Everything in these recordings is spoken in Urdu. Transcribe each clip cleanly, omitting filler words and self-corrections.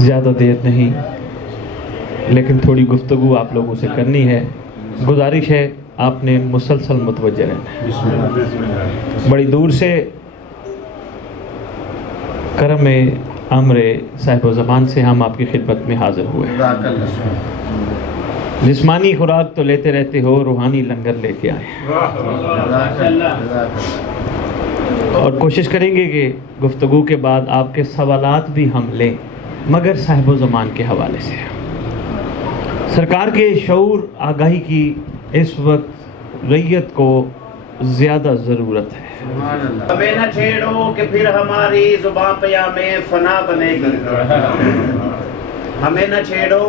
زیادہ دیر نہیں لیکن تھوڑی گفتگو آپ لوگوں سے کرنی ہے. گزارش ہے آپ نے مسلسل متوجہ رہنا ہے. بڑی دور سے کرم امر صاحب و زمان سے ہم آپ کی خدمت میں حاضر ہوئے. جسمانی خوراک تو لیتے رہتے ہو، روحانی لنگر لے کے آئے اور کوشش کریں گے کہ گفتگو کے بعد آپ کے سوالات بھی ہم لیں، مگر صاحب و زمان کے حوالے سے. سرکار کے شعور آگاہی کی اس وقت ریت کو زیادہ ضرورت ہے. ہمیں نہ چھیڑو کہ پھر ہماری زباں پیام فنا بنے گی. ہمیں نہ چھیڑو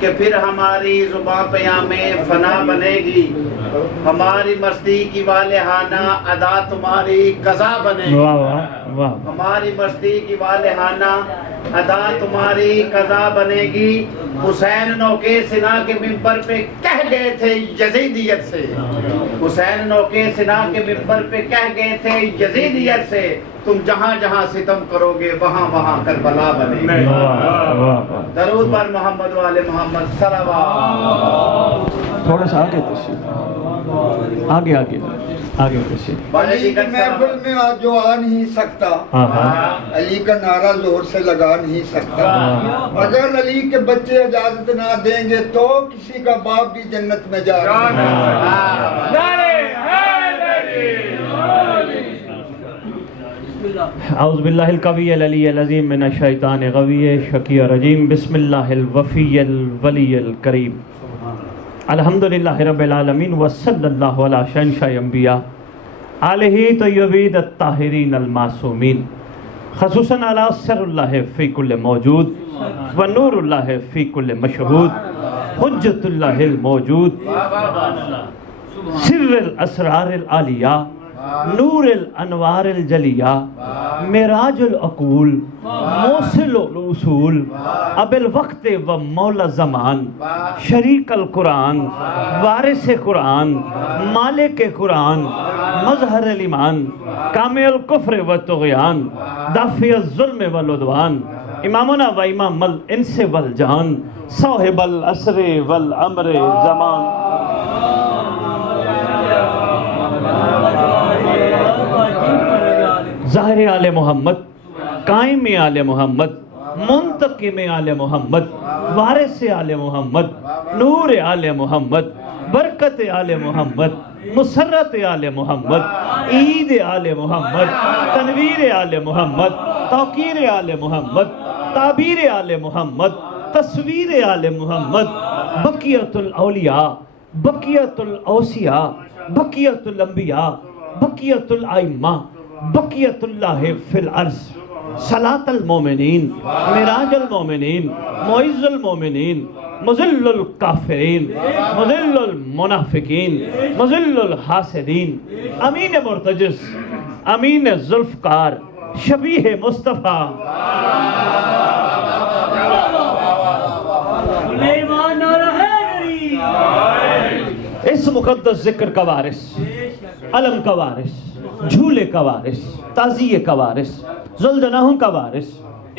کہ پھر ہماری زباں پیام فنا بنے گی. ہماری مستی کی والہانہ ادا تمہاری قضا بنے گی. واہ واہ واہ. ہماری مستی کی والہانہ ادا تمہاری قضا بنے گی. حسین نوکے سنا کے ممبر پہ کہہ گئے تھے یزیدیت سے. حسین نوکے سنا کے ممبر پہ کہہ گئے تھے یزیدیت سے. تم جہاں جہاں ستم کرو گے وہاں وہاں کربلا بنے گی. درود بر محمد و آل محمد صلوات. تھوڑا سا آگے تشریف، آگے آگے آگے تشریف. علی کی محفل میں آج جو آ نہیں سکتا، علی کا نعرہ زور سے لگا نہیں سکتا. اگر علی کے بچے اجازت نہ دیں گے تو کسی کا باپ بھی جنت میں جا رہا ہے. اعوذ باللہ القوی العلی العظیم من الشیطان الغوی الشقی الرجیم. بسم اللہ الوفی الولی الکریم. الحمدللہ رب العالمین وصلی اللہ علی شہنشاہ انبیاء آلہ طیبین الطاہرین المعصومین، خصوصاً علی سر اللہ فی کل موجود ونور اللہ فی کل مشہود، حجت اللہ الموجود، سر الاسرار العالیہ، نور الانوار الجلیہ، معراج العقول، موصل الاصول، اب الوقت و مولا زمان، شریک القرآن، وارث قرآن، مالک قرآن، مظہر الایمان، کامل الکفر و طغیان، دافع الظلم والعدوان، امامنا و امام الانس والجان، صاحب العصر والامر زمان. ظاہر آل محمد، قائم آل محمد، منتقم آل محمد، وارث آل محمد، نور آل محمد، برکت آل محمد، مسرت آل محمد، عید آل محمد، تنویر آل محمد، توقیر آل محمد، تعبیر آل محمد، تصویر آل محمد، بقیت الاولیاء، بقیت الاوصیاء، بقیت الانبیاء، بقیت الائمہ، بقیت اللہ فی الارض، صلاة المومنین، معراج المومنین، معز المومنین، مذل الکافرین، مذل المنافقین، مذل الحاسدین، امین مرتجس، امین ذوالفقار، شبیہ مصطفیٰ. اس مقدس ذکر کا وارث، علم کا وارث، جھولے کا وارث، تعزیے کا وارث، ذوالجناحوں کا وارث،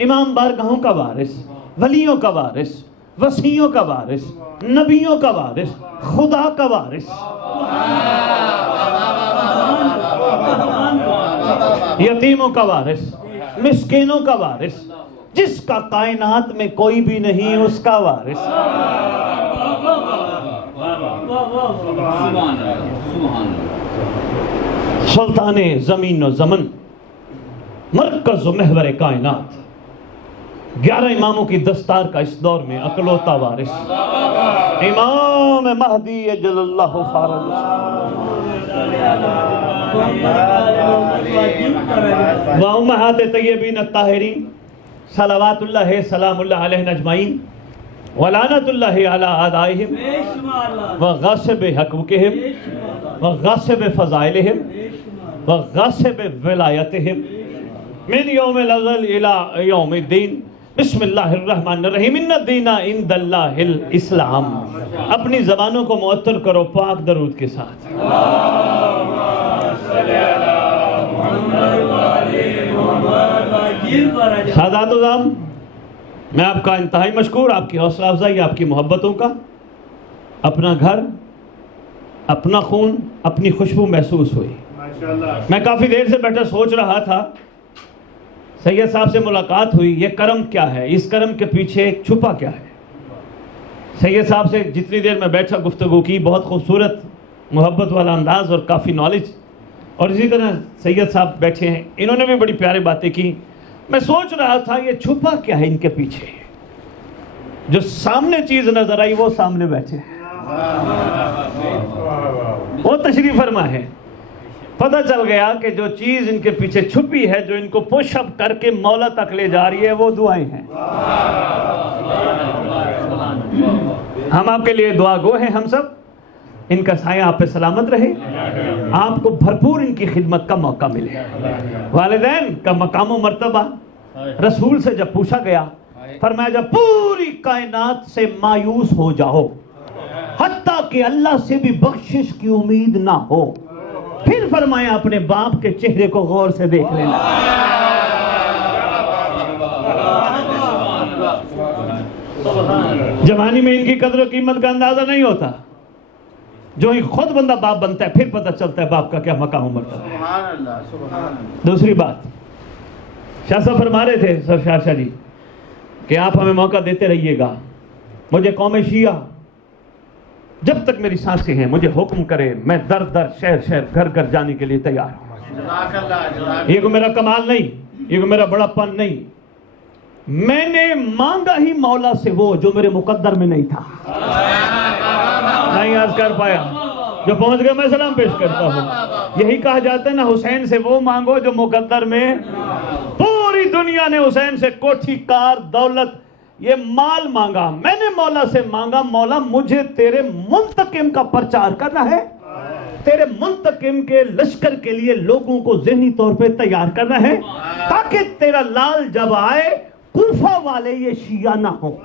امام بارگاہوں کا وارث، ولیوں کا وارث، وسیعوں کا وارث، نبیوں کا وارث، خدا کا وارث، یتیموں کا وارث، مسکینوں کا وارث، جس کا کائنات میں کوئی بھی نہیں اس کا وارث. سلطان زمین و زمن، مرکز و محور کائنات، 11 اماموں کی دستار کا اس دور میں اکلوتا وارث، امام مہدی اجل اللہ فارغ، و امہات طیبین الطاہرین، صلوات اللہ سلام اللہ علیہ اجمعین، ولعنت اللہ علی اعدائہم، وغاصب حقوقہم، وغاصب فضائلہم، وغاصب ولایتہم، من یوم الازل الی یوم الدین. بسم اللہ الرحمن الرحیم. ان الدین عند اللہ الاسلام. اپنی زبانوں کو معطر کرو پاک درود کے ساتھ. سادات عظام، میں آپ کا انتہائی مشکور، آپ کی حوصلہ افزائی، آپ کی محبتوں کا. اپنا گھر، اپنا خون، اپنی خوشبو محسوس ہوئی. میں کافی دیر سے بیٹھا سوچ رہا تھا، سید صاحب سے ملاقات ہوئی، یہ کرم کیا ہے، اس کرم کے پیچھے چھپا کیا ہے. سید صاحب سے جتنی دیر میں بیٹھا گفتگو کی، بہت خوبصورت محبت والا انداز اور کافی نالج. اور اسی طرح سید صاحب بیٹھے ہیں، انہوں نے بھی بڑی پیاری باتیں کی. میں سوچ رہا تھا یہ چھپا کیا ہے ان کے پیچھے. جو سامنے چیز نظر آئی وہ سامنے بیٹھے ہیں، وہ تشریف فرما ہے. پتہ چل گیا کہ جو چیز ان کے پیچھے چھپی ہے، جو ان کو پش اپ کر کے مولا تک لے جا رہی ہے، وہ دعائیں ہیں. ہم آپ کے لیے دعا گو ہیں. ہم سب، ان کا سایہ آپ پہ سلامت رہے، آپ کو بھرپور ان کی خدمت کا موقع ملے. والدین کا مقام و مرتبہ رسول سے جب پوچھا گیا، فرمایا جب پوری کائنات سے مایوس ہو جاؤ، حتیٰ کہ اللہ سے بھی بخشش کی امید نہ ہو، پھر فرمایا اپنے باپ کے چہرے کو غور سے دیکھ لینا. جوانی میں ان کی قدر و قیمت کا اندازہ نہیں ہوتا، جو ہی خود بندہ باپ بنتا ہے پھر پتہ چلتا ہے باپ کا کیا مقام و مرتبہ ہے. سبحان اللہ، سبحان اللہ. دوسری بات، شاہ صاحب فرما رہے تھے، سر شاہ جی، کہ آپ ہمیں موقع دیتے رہیے گا. مجھے قوم شیعہ جب تک میری سانسیں ہیں مجھے حکم کرے، میں در در شہر شہر گھر گھر جانے کے لیے تیار ہوں. جزاک اللہ، جزاک یہ کوئی میرا کمال نہیں، یہ کوئی میرا بڑا پن نہیں. میں نے مانگا ہی مولا سے وہ جو میرے مقدر میں نہیں تھا. نہیں عرض کر پایا، جو پہنچ گیا میں سلام پیش کرتا ہوں. یہی کہا جاتا ہے نا، حسین سے وہ مانگو جو مقدر میں. پوری دنیا نے حسین سے کوٹھی، کار، دولت، یہ مال مانگا. میں نے مولا سے مانگا، مولا مجھے تیرے منتقم کا پرچار کرنا ہے، تیرے منتقم کے لشکر کے لیے لوگوں کو ذہنی طور پہ تیار کرنا ہے، تاکہ تیرا لال جب آئے کوفہ والے یہ شیعہ نہ ہوں.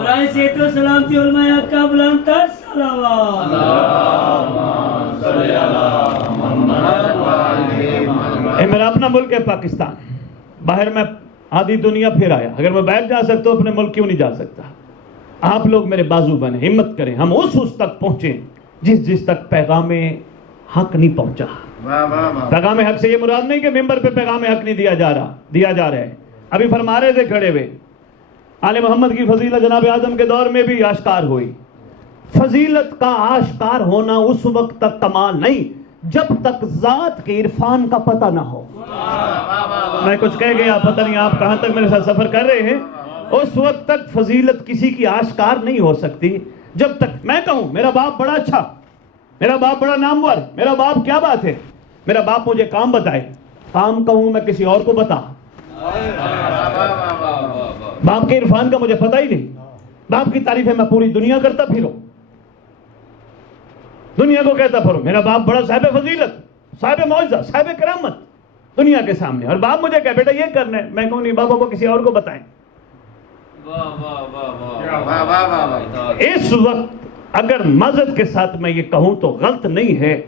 برائے سیت و سلامتی علماء حق کا بلند تر صلوات. اے میرا اپنا ملک ہے پاکستان، باہر میں آدھی دنیا پھر آیا. اگر میں باہر جا سکتا ہوں اپنے ملک کیوں نہیں جا سکتا؟ آپ لوگ میرے بازو بنے، ہمت کریں، ہم اس تک پہنچیں جس تک پیغام حق نہیں پہنچا. پیغام حق سے یہ مراد نہیں کہ ممبر پہ پیغام حق نہیں دیا جا رہا ہے. ابھی فرما رہے تھے کھڑے ہوئے، آل محمد کی فضیلت جناب اعظم کے دور میں بھی آشکار ہوئی. فضیلت کا آشکار ہونا اس وقت تک کمال نہیں جب تک ذات کے عرفان کا پتہ نہ ہو. میں کچھ کہہ گیا، پتہ نہیں آپ کہاں تک میرے ساتھ سفر کر رہے ہیں. اس وقت تک فضیلت کسی کی آشکار نہیں ہو سکتی جب تک میں کہوں میرا باپ بڑا اچھا، میرا باپ بڑا نامور، میرا باپ کیا بات ہے، میرا باپ مجھے کام بتائے. کام کہوں میں کسی اور کو بتا، باپ کے عرفان کا مجھے پتہ ہی نہیں. باپ کی تعریفیں میں پوری دنیا کرتا پھروں، دنیا کو کہتا پھروں میرا باپ بڑا صاحب فضیلت، صاحب معجزہ، صاحب کرامت دنیا کے سامنے. اور باپ مجھے کہے بیٹا یہ کرنا ہے، میں کہوں نہیں، بابا کو کسی اور کو بتائیں. اس وقت اگر معذرت کے ساتھ میں یہ کہوں تو غلط نہیں ہے،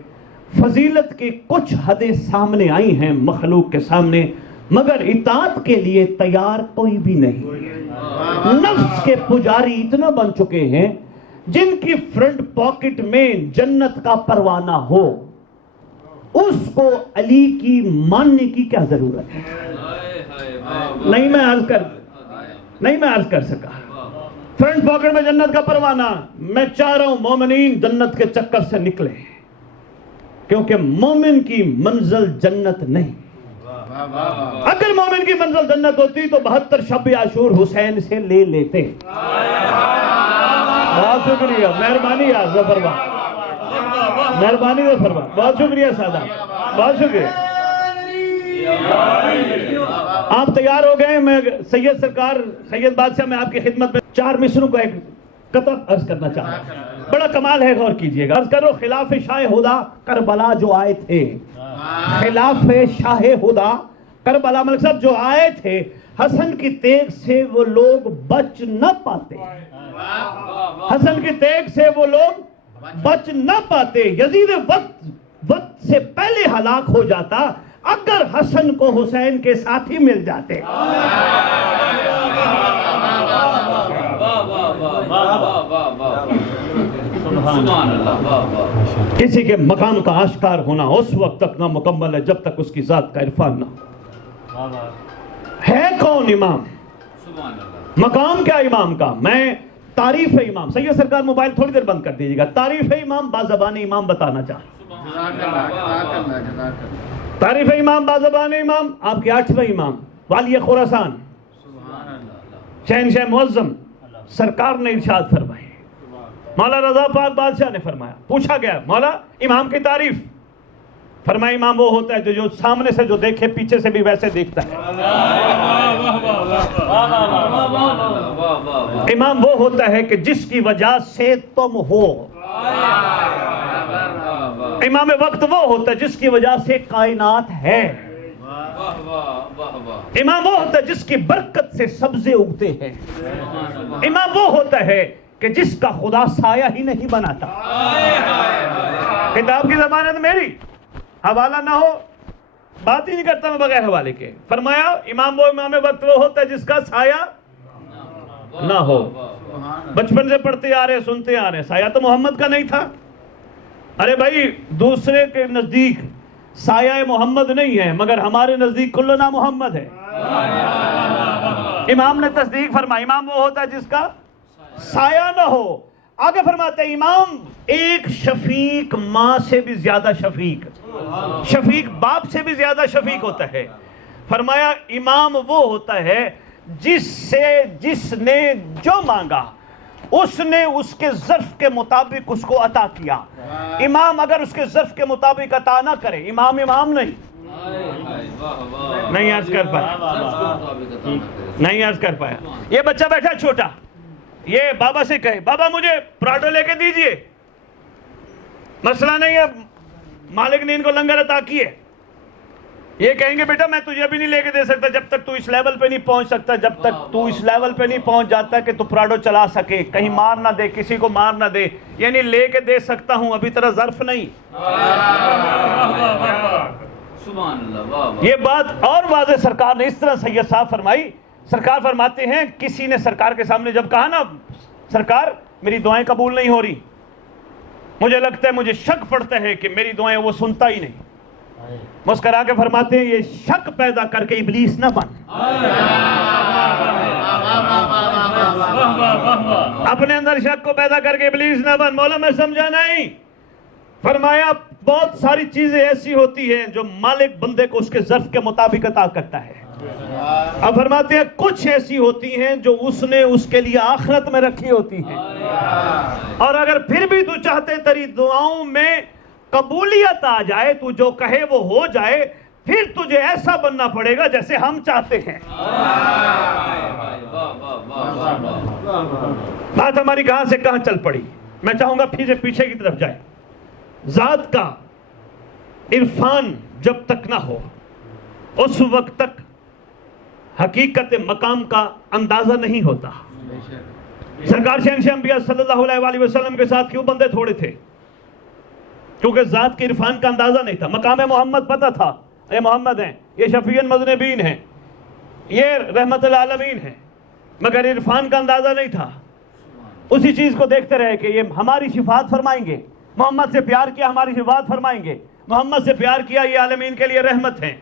فضیلت کی کچھ حدیں سامنے آئی ہیں مخلوق کے سامنے، مگر اطاعت کے لیے تیار کوئی بھی نہیں. نفس کے پجاری اتنا بن چکے ہیں جن کی فرنٹ پاکٹ میں جنت کا پروانہ ہو، اس کو علی کی ماننے کی کیا ضرورت ہے. نہیں میں عرض کر سکا. فرنٹ پاکٹ میں جنت کا پروانہ، میں چاہ رہا ہوں مومنین جنت کے چکر سے نکلے، کیونکہ مومن کی منزل جنت نہیں. اگر مومن کی منزل جنت ہوتی تو 72 شب عاشور حسین سے لے لیتے. بہت شکریہ، مہربانی ظفر بھائی، مہربانی ظفر بھائی، بہت شکریہ سادہ، بہت شکریہ. آپ تیار ہو گئے؟ میں سید سرکار، سید بادشاہ، میں آپ کی خدمت میں 4 مصروں کو ایک قطع عرض کرنا چاہتا ہوں. بڑا کمال ہے، غور کیجئے گا. عرض کرو خلاف شاہ خدا کربلا جو آئے تھے، خلاف شاہ خدا کربلا، ملک صاحب جو آئے تھے، حسن کی تیغ سے وہ لوگ بچ نہ پاتے، حسن کی تیغ سے وہ لوگ بچ نہ پاتے. یزید وقت سے پہلے ہلاک ہو جاتا اگر حسن کو حسین کے ساتھ ہی مل جاتے. کسی کے مقام کا آشکار ہونا اس وقت تک نہ مکمل ہے جب تک اس کی ذات کا عرفان نہ ہو. ہے کون امام؟ مقام کیا امام کا؟ میں تعریف امام، سید سرکار موبائل تھوڑی دیر بند کر دیجیے گا. تعریف امام بازبان امام بتانا چاہتا. تعریف امام بازبان امام آپ کے 8ویں امام والی خراسان شہنشاہ معظم سرکار نے ارشاد فرمائے. مولا رضا پاک بادشاہ نے فرمایا، پوچھا گیا مولا امام کی تعریف، فرمایا امام وہ ہوتا ہے جو سامنے سے جو دیکھے پیچھے سے بھی ویسے دیکھتا ہے. امام وہ ہوتا ہے کہ جس کی وجہ سے تم ہو. امام وقت وہ ہوتا ہے جس کی وجہ سے کائنات ہے. امام وہ ہوتا ہے جس کی برکت سے سبزے اگتے ہیں. امام وہ ہوتا ہے کہ جس کا خدا سایہ ہی نہیں بناتا. کتاب کی ضمانت میری، حوالہ نہ ہو بات ہی نہیں کرتا میں بغیر حوالے کے. فرمایا امام وقت وہ ہوتا ہے جس کا سایہ نہ ہو. بچپن سے پڑھتے آ رہے سنتے آ رہے سایہ تو محمد کا نہیں تھا. ارے بھائی دوسرے کے نزدیک سایہ محمد نہیں ہے مگر ہمارے نزدیک کلنا محمد ہے. امام نے تصدیق فرمائی امام وہ ہوتا ہے جس کا سایہ نہ ہو. آگے فرماتے ہیں امام ایک شفیق ماں سے بھی زیادہ شفیق، شفیق باپ سے بھی زیادہ شفیق ہوتا ہے. فرمایا امام وہ ہوتا ہے جس نے جو مانگا اس نے اس کے ظرف کے مطابق اس کو عطا کیا. امام اگر اس کے ظرف کے مطابق عطا نہ کرے امام نہیں عرض کر پایا. یہ بچہ بیٹھا چھوٹا، یہ بابا سے کہے بابا مجھے پراٹھا لے کے دیجئے، مسئلہ نہیں ہے مالک نے ان کو لنگر عطا کیے. یہ کہیں گے بیٹا میں تجھے بھی نہیں لے کے دے سکتا جب تک تو اس لیول پہ نہیں پہنچ سکتا، جب تک تو اس لیول پہ نہیں پہنچ جاتا کہ تو پراڈو چلا سکے، کہیں مار نہ دے، کسی کو مار نہ دے. یعنی لے کے دے سکتا ہوں ابھی تیرا ظرف نہیں. یہ بات اور واضح سرکار نے اس طرح سید صاحب فرمائی. سرکار فرماتے ہیں کسی نے سرکار کے سامنے جب کہا نا سرکار میری دعائیں قبول نہیں ہو رہی، مجھے لگتا ہے مجھے شک پڑتا ہے کہ میری دعائیں وہ سنتا ہی نہیں. مسکرا کے فرماتے ہیں یہ شک پیدا کر کے ابلیس نہ بن. اپنے اندر شک کو پیدا کر کے ابلیس نہ بن. مولا میں سمجھا نہیں. فرمایا بہت ساری چیزیں ایسی ہوتی ہیں جو مالک بندے کو اس کے ظرف کے مطابق عطا کرتا ہے. اب فرماتے ہیں کچھ ایسی ہوتی ہیں جو اس نے اس کے لیے آخرت میں رکھی ہوتی ہیں، اور اگر پھر بھی تو چاہتے تیری دعاؤں میں قبولیت آ جائے، تو جو کہے وہ ہو جائے، پھر تجھے ایسا بننا پڑے گا جیسے ہم چاہتے ہیں. بات ہماری کہاں سے کہاں چل پڑی. میں چاہوں گا پھر پیچھے کی طرف جائے. ذات کا عرفان جب تک نہ ہو اس وقت تک حقیقت مقام کا اندازہ نہیں ہوتا. سرکار شہنشاہ انبیاء صلی اللہ علیہ وسلم کے ساتھ کیوں بندے تھوڑے تھے؟ کیونکہ ذات کے عرفان کا اندازہ نہیں تھا. مقام محمد پتہ تھا یہ محمد ہیں، یہ شفیع المذنبین ہیں، یہ رحمت العالمین ہیں، مگر عرفان کا اندازہ نہیں تھا. اسی چیز کو دیکھتے رہے کہ یہ ہماری شفاعت فرمائیں گے، محمد سے پیار کیا ہماری شفاعت فرمائیں گے، محمد سے پیار کیا یہ عالمین کے لیے رحمت ہیں.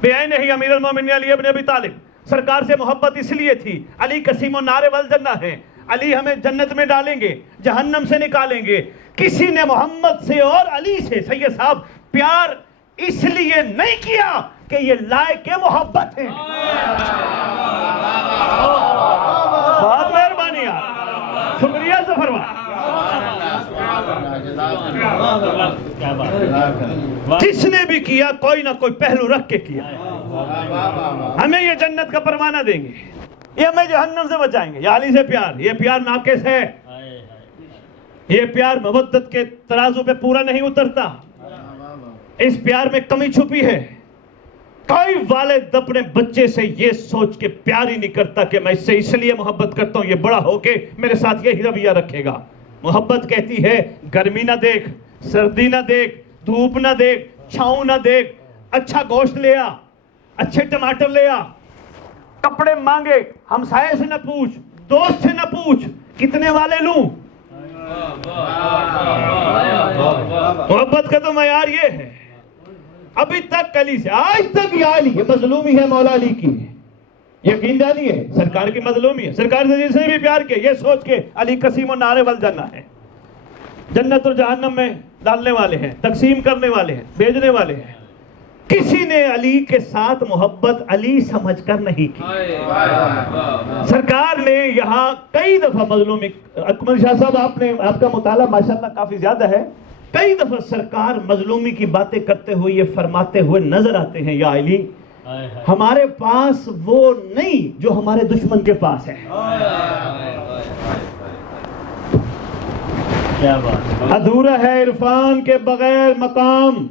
بے عین ہی امیر المومنین علی ابن ابی طالب، سرکار سے محبت اس لیے تھی. علی قسیم النار والجنہ ہے، علی ہمیں جنت میں ڈالیں گے جہنم سے نکالیں گے. کسی نے محمد سے اور علی سے سید صاحب پیار اس لیے نہیں کیا کہ یہ لائق محبت ہیں. بہت مہربانی آپ، شکریہ ظفر جس نے بھی کیا کوئی نہ کوئی پہلو رکھ کے کیا. ہمیں یہ جنت کا پروانہ دیں گے، یہ ہمیں جہنم سے بچائیں گے. یہ علی سے پیار، یہ پیار ناقص ہے، یہ پیار مودت کے ترازو پہ پورا نہیں اترتا. اس پیار میں کمی چھپی ہے. کوئی والد اپنے بچے سے یہ سوچ کے پیار ہی نہیں کرتا کہ میں اس سے اس لیے محبت کرتا ہوں یہ بڑا ہو کے میرے ساتھ یہی رویہ رکھے گا. محبت کہتی ہے گرمی نہ دیکھ، سردی نہ دیکھ، دھوپ نہ دیکھ، چھاؤں نہ دیکھ، اچھا گوشت لے آ، اچھے ٹماٹر لے آ، کپڑے مانگے، ہمسائے سے نہ پوچھ، دوست سے نہ پوچھ کتنے والے لوں. محبت کا تو معیار یہ ہے. ابھی تک علی سے آج تک یہ علی، یہ مظلومی ہے مولا علی کی، یقین جانی ہے سرکار کی مظلومی ہے. سرکار سے جس نے بھی پیار کیا یہ سوچ کے علی قسیم و نارے والجنہ ہے، جنت اور جہنم میں ڈالنے والے ہیں، تقسیم کرنے والے ہیں، بھیجنے والے ہیں. کسی نے علی کے ساتھ محبت علی سمجھ کر نہیں کی. سرکار نے یہاں کئی دفعہ مظلومی، اکمل شاہ صاحب آپ کا مطالعہ ماشاءاللہ کافی زیادہ ہے، کئی دفعہ سرکار مظلومی کی باتیں کرتے ہوئے یہ فرماتے ہوئے نظر آتے ہیں، یا علی ہمارے پاس وہ نہیں جو ہمارے دشمن کے پاس ہے. ادھورا ہے عرفان کے بغیر مقام.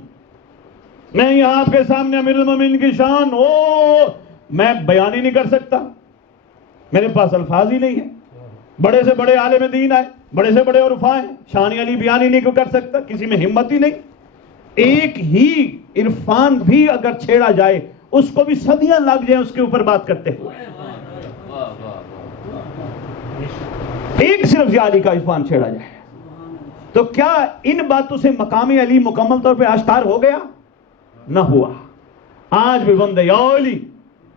میں یہاں آپ کے سامنے امیر المومنین کی شان میں بیان ہی نہیں کر سکتا، میرے پاس الفاظ ہی نہیں ہے. بڑے سے بڑے عالم دین آئے، بڑے سے بڑے عرفاء ہیں، شان علی بیان ہی نہیں کر سکتا، کسی میں ہمت ہی نہیں. ایک ہی عرفان بھی اگر چھیڑا جائے اس کو بھی صدیاں لگ جائیں اس کے اوپر بات کرتے ہوئے. ایک صرف یا علی کا عرفان چھیڑا جائے تو کیا ان باتوں سے مقام علی مکمل طور پہ آشکار ہو گیا؟ نہ ہوا. آج بھی بندے یا علی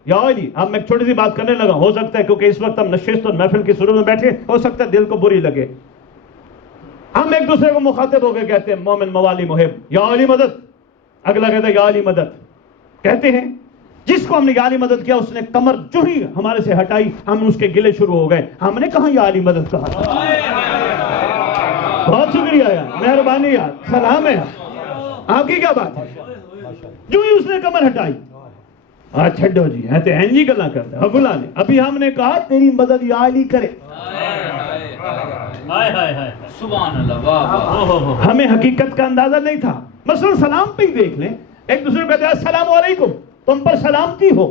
یا علی. اب میں ایک چھوٹی سی بات کرنے لگا، ہو سکتا ہے کیونکہ اس وقت ہم نشست اور محفل کی صورت میں بیٹھے، ہو سکتا ہے دل کو بری لگے. ہم ایک دوسرے کو مخاطب ہو کے کہتے ہیں مومن موالی محب، یا علی مدد. اگلا کہتا ہے یا علی مدد. کہتے ہیں جس کو ہم نے یا علی مدد کیا اس نے کمر جو ہی ہمارے سے ہٹائی ہم اس کے گلے شروع ہو گئے. ہم نے کہاں یا علی مدد کہا؟ بہت شکریہ یار، مہربانی یار، سلام ہے یار. آپ کی کیا بات ہے؟ جو ہی اس نے کمر ہٹائی، چھڈو جی ہے تو این جی گلا کرتا ہے فلاں نے. ابھی ہم نے کہا تیری مدد یا علی کرے. سبحان اللہ. ہمیں حقیقت کا اندازہ نہیں تھا. مثلا سلام پہ ہی دیکھ لیں، ایک دوسرے کو کہتے ہیں السلام علیکم، تم پر سلامتی ہو.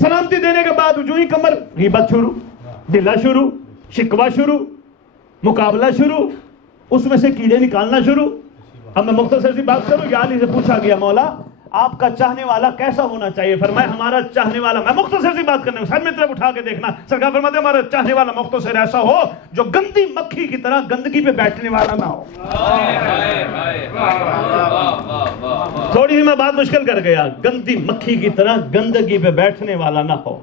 سلامتی دینے کے بعد جو ہی کمر، غیبت شروع، دلہ شروع، شکوہ شروع، مقابلہ شروع، اس میں سے کیڑے نکالنا شروع. اب میں مختصر سی بات کروں. یا علی سے پوچھا گیا مولا آپ کا چاہنے والا کیسا ہونا چاہیے؟ فرمایا ہمارا چاہنے والا، میں مختصر سی بات کرنے ہوں، سر میں طرف اٹھا کے دیکھنا. سرکار فرماتے ہیں ہمارا چاہنے والا مختصر ایسا ہو جو گندی مکھی کی طرح گندگی پہ بیٹھنے والا نہ ہو. تھوڑی سی میں بات مشکل کر گیا، گندی مکھی کی طرح گندگی پہ بیٹھنے والا نہ ہو.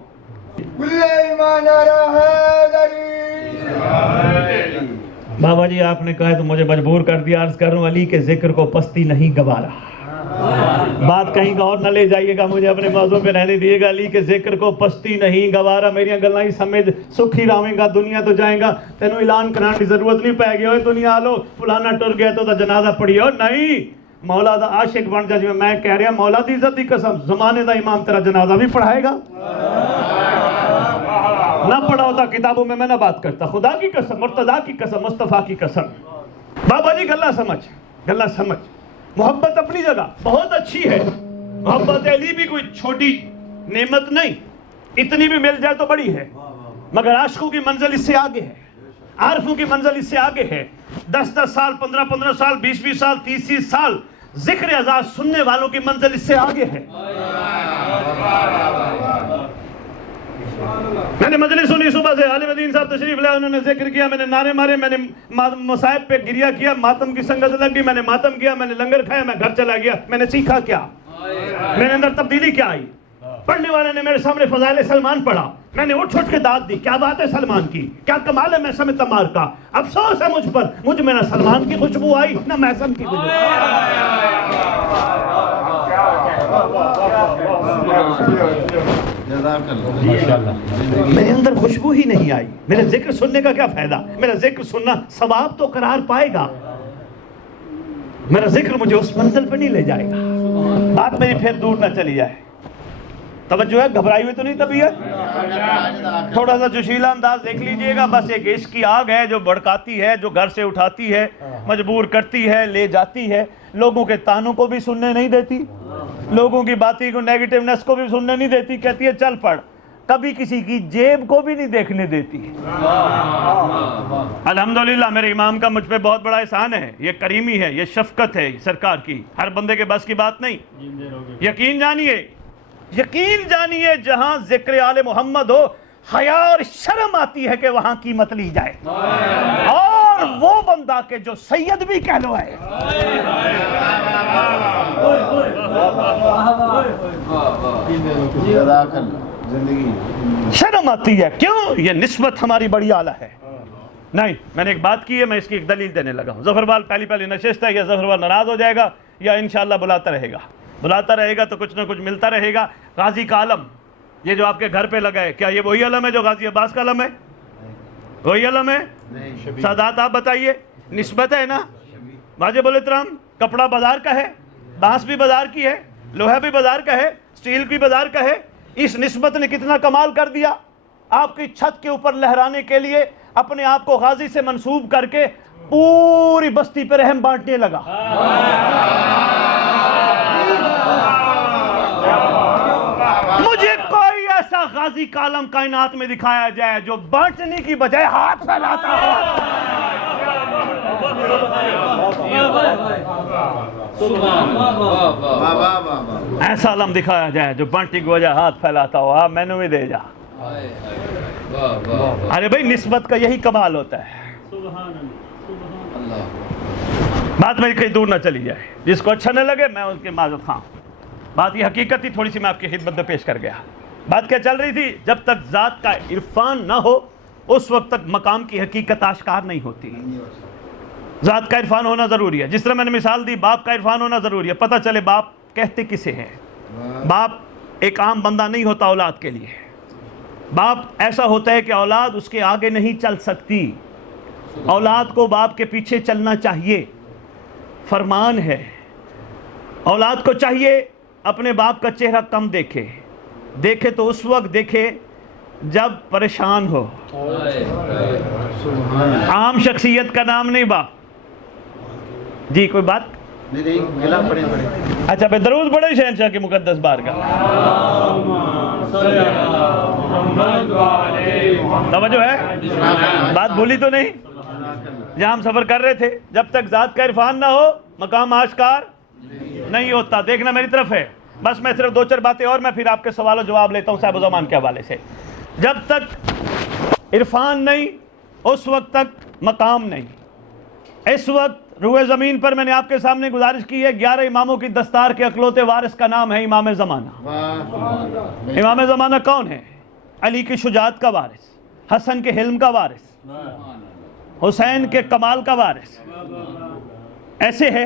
بابا جی آپ نے کہا ہے تو مجھے مجبور کر دیا، عرض کر رہا ہوں علی کے ذکر کو پستی نہیں گوارا. بات کہیں اور نہ لے جائیے گا، مجھے اپنے موضوع پہ رہنے دیے گا. علی کے ذکر کو پستی نہیں گوارا. میری گلاں ہی سمجھ سکھی راویں گا دنیا تو جائیں گا. تینوں اعلان کرانے کی ضرورت نہیں پائے گی، اوے دنیا آلو فلانا ٹر گیا تو جنازہ پڑھی ہو. نہیں، مولا دا عاشق بن جا. جی میں کہہ رہا مولا دی عزت دی قسم زمانے دا امام تیرا جنازہ بھی پڑھائے گا. نہ پڑھا ہوتا کتابوں میں نہ بات کرتا. خدا کی قسم، مرتضیٰ کی قسم، مصطفیٰ کی قسم. بابا جی گلہ سمجھ. محبت اپنی جگہ بہت اچھی ہے. محبت علی بھی کوئی چھوٹی نعمت نہیں، اتنی بھی مل جائے تو بڑی ہے. مگر عاشقوں کی منزل اس سے آگے ہے، عارفوں کی منزل اس سے آگے ہے. 10 سال، 15 سال، 20 سال، 30 سال ذکر اعزاز سننے والوں کی منزل اس سے آگے ہے. میں نے مجلس سنی صبح سے، عالم دین صاحب تشریف لائے، انہوں نے ذکر کیا، میں نے نعرے مارے، میں نے مصائب پہ گریہ کیا، ماتم کی سنگت لگ گئی، میں نے ماتم کیا، میں نے لنگر کھایا، میں گھر چلا گیا. میں نے سیکھا کیا؟ میرے اندر تبدیلی کیا آئی؟ پڑھنے والے نے میرے سامنے فضائل سلمان پڑھا، میں نے اٹھ کے داد دی، کیا بات ہے سلمان کی، کیا کمال ہے محسن تمار کا. افسوس ہے مجھ پر، مجھ میں نہ سلمان کی خوشبو آئی نہ محسن کی خوشبو. میرے اندر خوشبو ہی نہیں آئی. میرے ذکر سننے کا کیا فائدہ؟ میرا ذکر سننا ثواب تو قرار پائے گا، میرا ذکر مجھے اس منزل پہ نہیں لے جائے گا. بات میری پھر دور نہ چلی جائے. توجہ ہے، گھبرائی ہوئی تو نہیں طبیعت؟ تھوڑا سا جوشیلا انداز دیکھ لیجئے گا. بس ایک عشق کی آگ ہے جو بڑکاتی ہے، جو گھر سے اٹھاتی ہے، مجبور کرتی ہے، لے جاتی ہے. لوگوں کے تانوں کو بھی سننے نہیں دیتی، لوگوں کی باتیں کو، نیگیٹیونیس کو بھی سننے نہیں دیتی. کہتی ہے چل پڑھ. کبھی کسی کی جیب کو بھی نہیں دیکھنے دیتی. الحمدللہ میرے امام کا مجھ پہ بہت بڑا احسان ہے. یہ کریمی ہے, یہ شفقت ہے سرکار کی, ہر بندے کے بس کی بات نہیں. یقین جانیے جہاں ذکر آل محمد ہو حیا اور شرم آتی ہے کہ وہاں قیمت لی جائے, اور وہ بندہ کہ جو سید بھی کہہ لو ہے. شرم آتی ہے. کیوں؟ یہ نسبت ہماری بڑی اعلیٰ ہے. نہیں, میں نے ایک بات کی ہے, میں اس کی ایک دلیل دینے لگا ہوں. ظفربال پہلی نشست ہے, یا ظفربال ناراض ہو جائے گا یا انشاءاللہ بلاتا رہے گا تو کچھ نہ کچھ ملتا رہے گا. غازی کا علم یہ جو آپ کے گھر پہ لگا ہے, کیا یہ وہی علم ہے جو غازی عباس کا علم ہے؟ وہی علم ہے؟ سادات آپ بتائیے, نسبت ہے نا. واجب الاحترام کپڑا بازار کا ہے, بانس بھی بازار کی ہے, لوہا بھی بازار کا ہے, سٹیل بھی بازار کا ہے. اس نسبت نے کتنا کمال کر دیا. آپ کی چھت کے اوپر لہرانے کے لیے اپنے آپ کو غازی سے منسوب کر کے پوری بستی پر رحم بانٹنے لگا. مجھے کوئی ایسا غازی کا علم کائنات میں دکھایا جائے جو بانٹنے کی بجائے ہاتھ پھیلاتا ہو. ایسا علم دکھایا جائے جو بانٹنے کی بجائے ہاتھ پھیلاتا ہو. آپ میں نے بھی دے جا. ارے بھائی, نسبت کا یہی کمال ہوتا ہے. بات میری کہیں دور نہ چلی جائے, جس کو اچھا نہ لگے میں اس کی معذرت خواہ. بات یہ حقیقت تھی, تھوڑی سی میں آپ کی خدمت میں پیش کر گیا. بات کیا چل رہی تھی؟ جب تک ذات کا عرفان نہ ہو اس وقت تک مقام کی حقیقت آشکار نہیں ہوتی. ذات کا عرفان ہونا ضروری ہے. جس طرح میں نے مثال دی, باپ کا عرفان ہونا ضروری ہے. پتہ چلے باپ کہتے کسے ہیں. باپ ایک عام بندہ نہیں ہوتا اولاد کے لیے. باپ ایسا ہوتا ہے کہ اولاد اس کے آگے نہیں چل سکتی. اولاد کو باپ کے پیچھے چلنا چاہیے. فرمان ہے, اولاد کو چاہیے اپنے باپ کا چہرہ کم دیکھے تو اس وقت دیکھے جب پریشان ہو. عام شخصیت کا نام نہیں باپ. جی کوئی بات؟ اچھا پھر درود پڑھے شہنشاہ کی مقدس بارگاہ. توجہ ہے؟ بات بھولی تو نہیں؟ جہاں ہم سفر کر رہے تھے, جب تک ذات کا عرفان نہ ہو مقام آشکار نہیں ہوتا. دیکھنا میری طرف ہے, بس میں صرف 2-4 باتیں اور میں پھر آپ کے سوال و جواب لیتا ہوں صاحب زمان کے حوالے سے. جب تک عرفان نہیں اس وقت تک مقام نہیں. اس وقت روئے زمین پر میں نے آپ کے سامنے گزارش کی ہے, 11 اماموں کی دستار کے اکلوتے وارث کا نام ہے امام زمانہ. امام زمانہ کون ہے؟ علی کی شجاعت کا وارث, حسن کے حلم کا وارث, حسین کے کمال کا وارث. ایسے ہے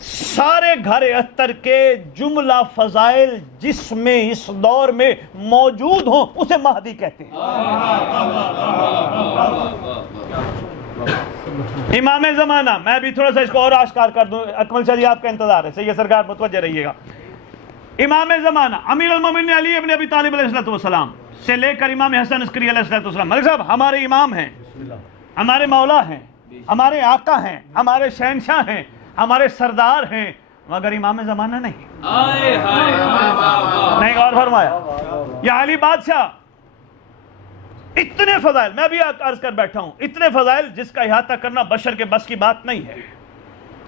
سارے گھر اتر کے جملہ فضائل جس میں اس دور میں موجود ہوں اسے مہدی کہتے ہیں. امام زمانہ, میں بھی تھوڑا سا اس کو اور آشکار کر دوں. اکمل شاہ جی آپ کا انتظار ہے, سید سرکار متوجہ رہیے گا. امام زمانہ امیر المومنین علی ابن ابی طالب علیہ السلام سے لے کر امام حسن عسکری علیہ السلام. ملک صاحب ہمارے امام ہیں, ہمارے مولا ہیں, ہمارے آقا ہیں, ہمارے شہنشاہ ہیں, ہمارے سردار ہیں, مگر امام زمانہ نہیں. نہیں غور فرمایا؟ یا علی بادشاہ اتنے فضائل, میں بھی عرض کر بیٹھا ہوں, اتنے فضائل جس کا احاطہ کرنا بشر کے بس کی بات نہیں ہے.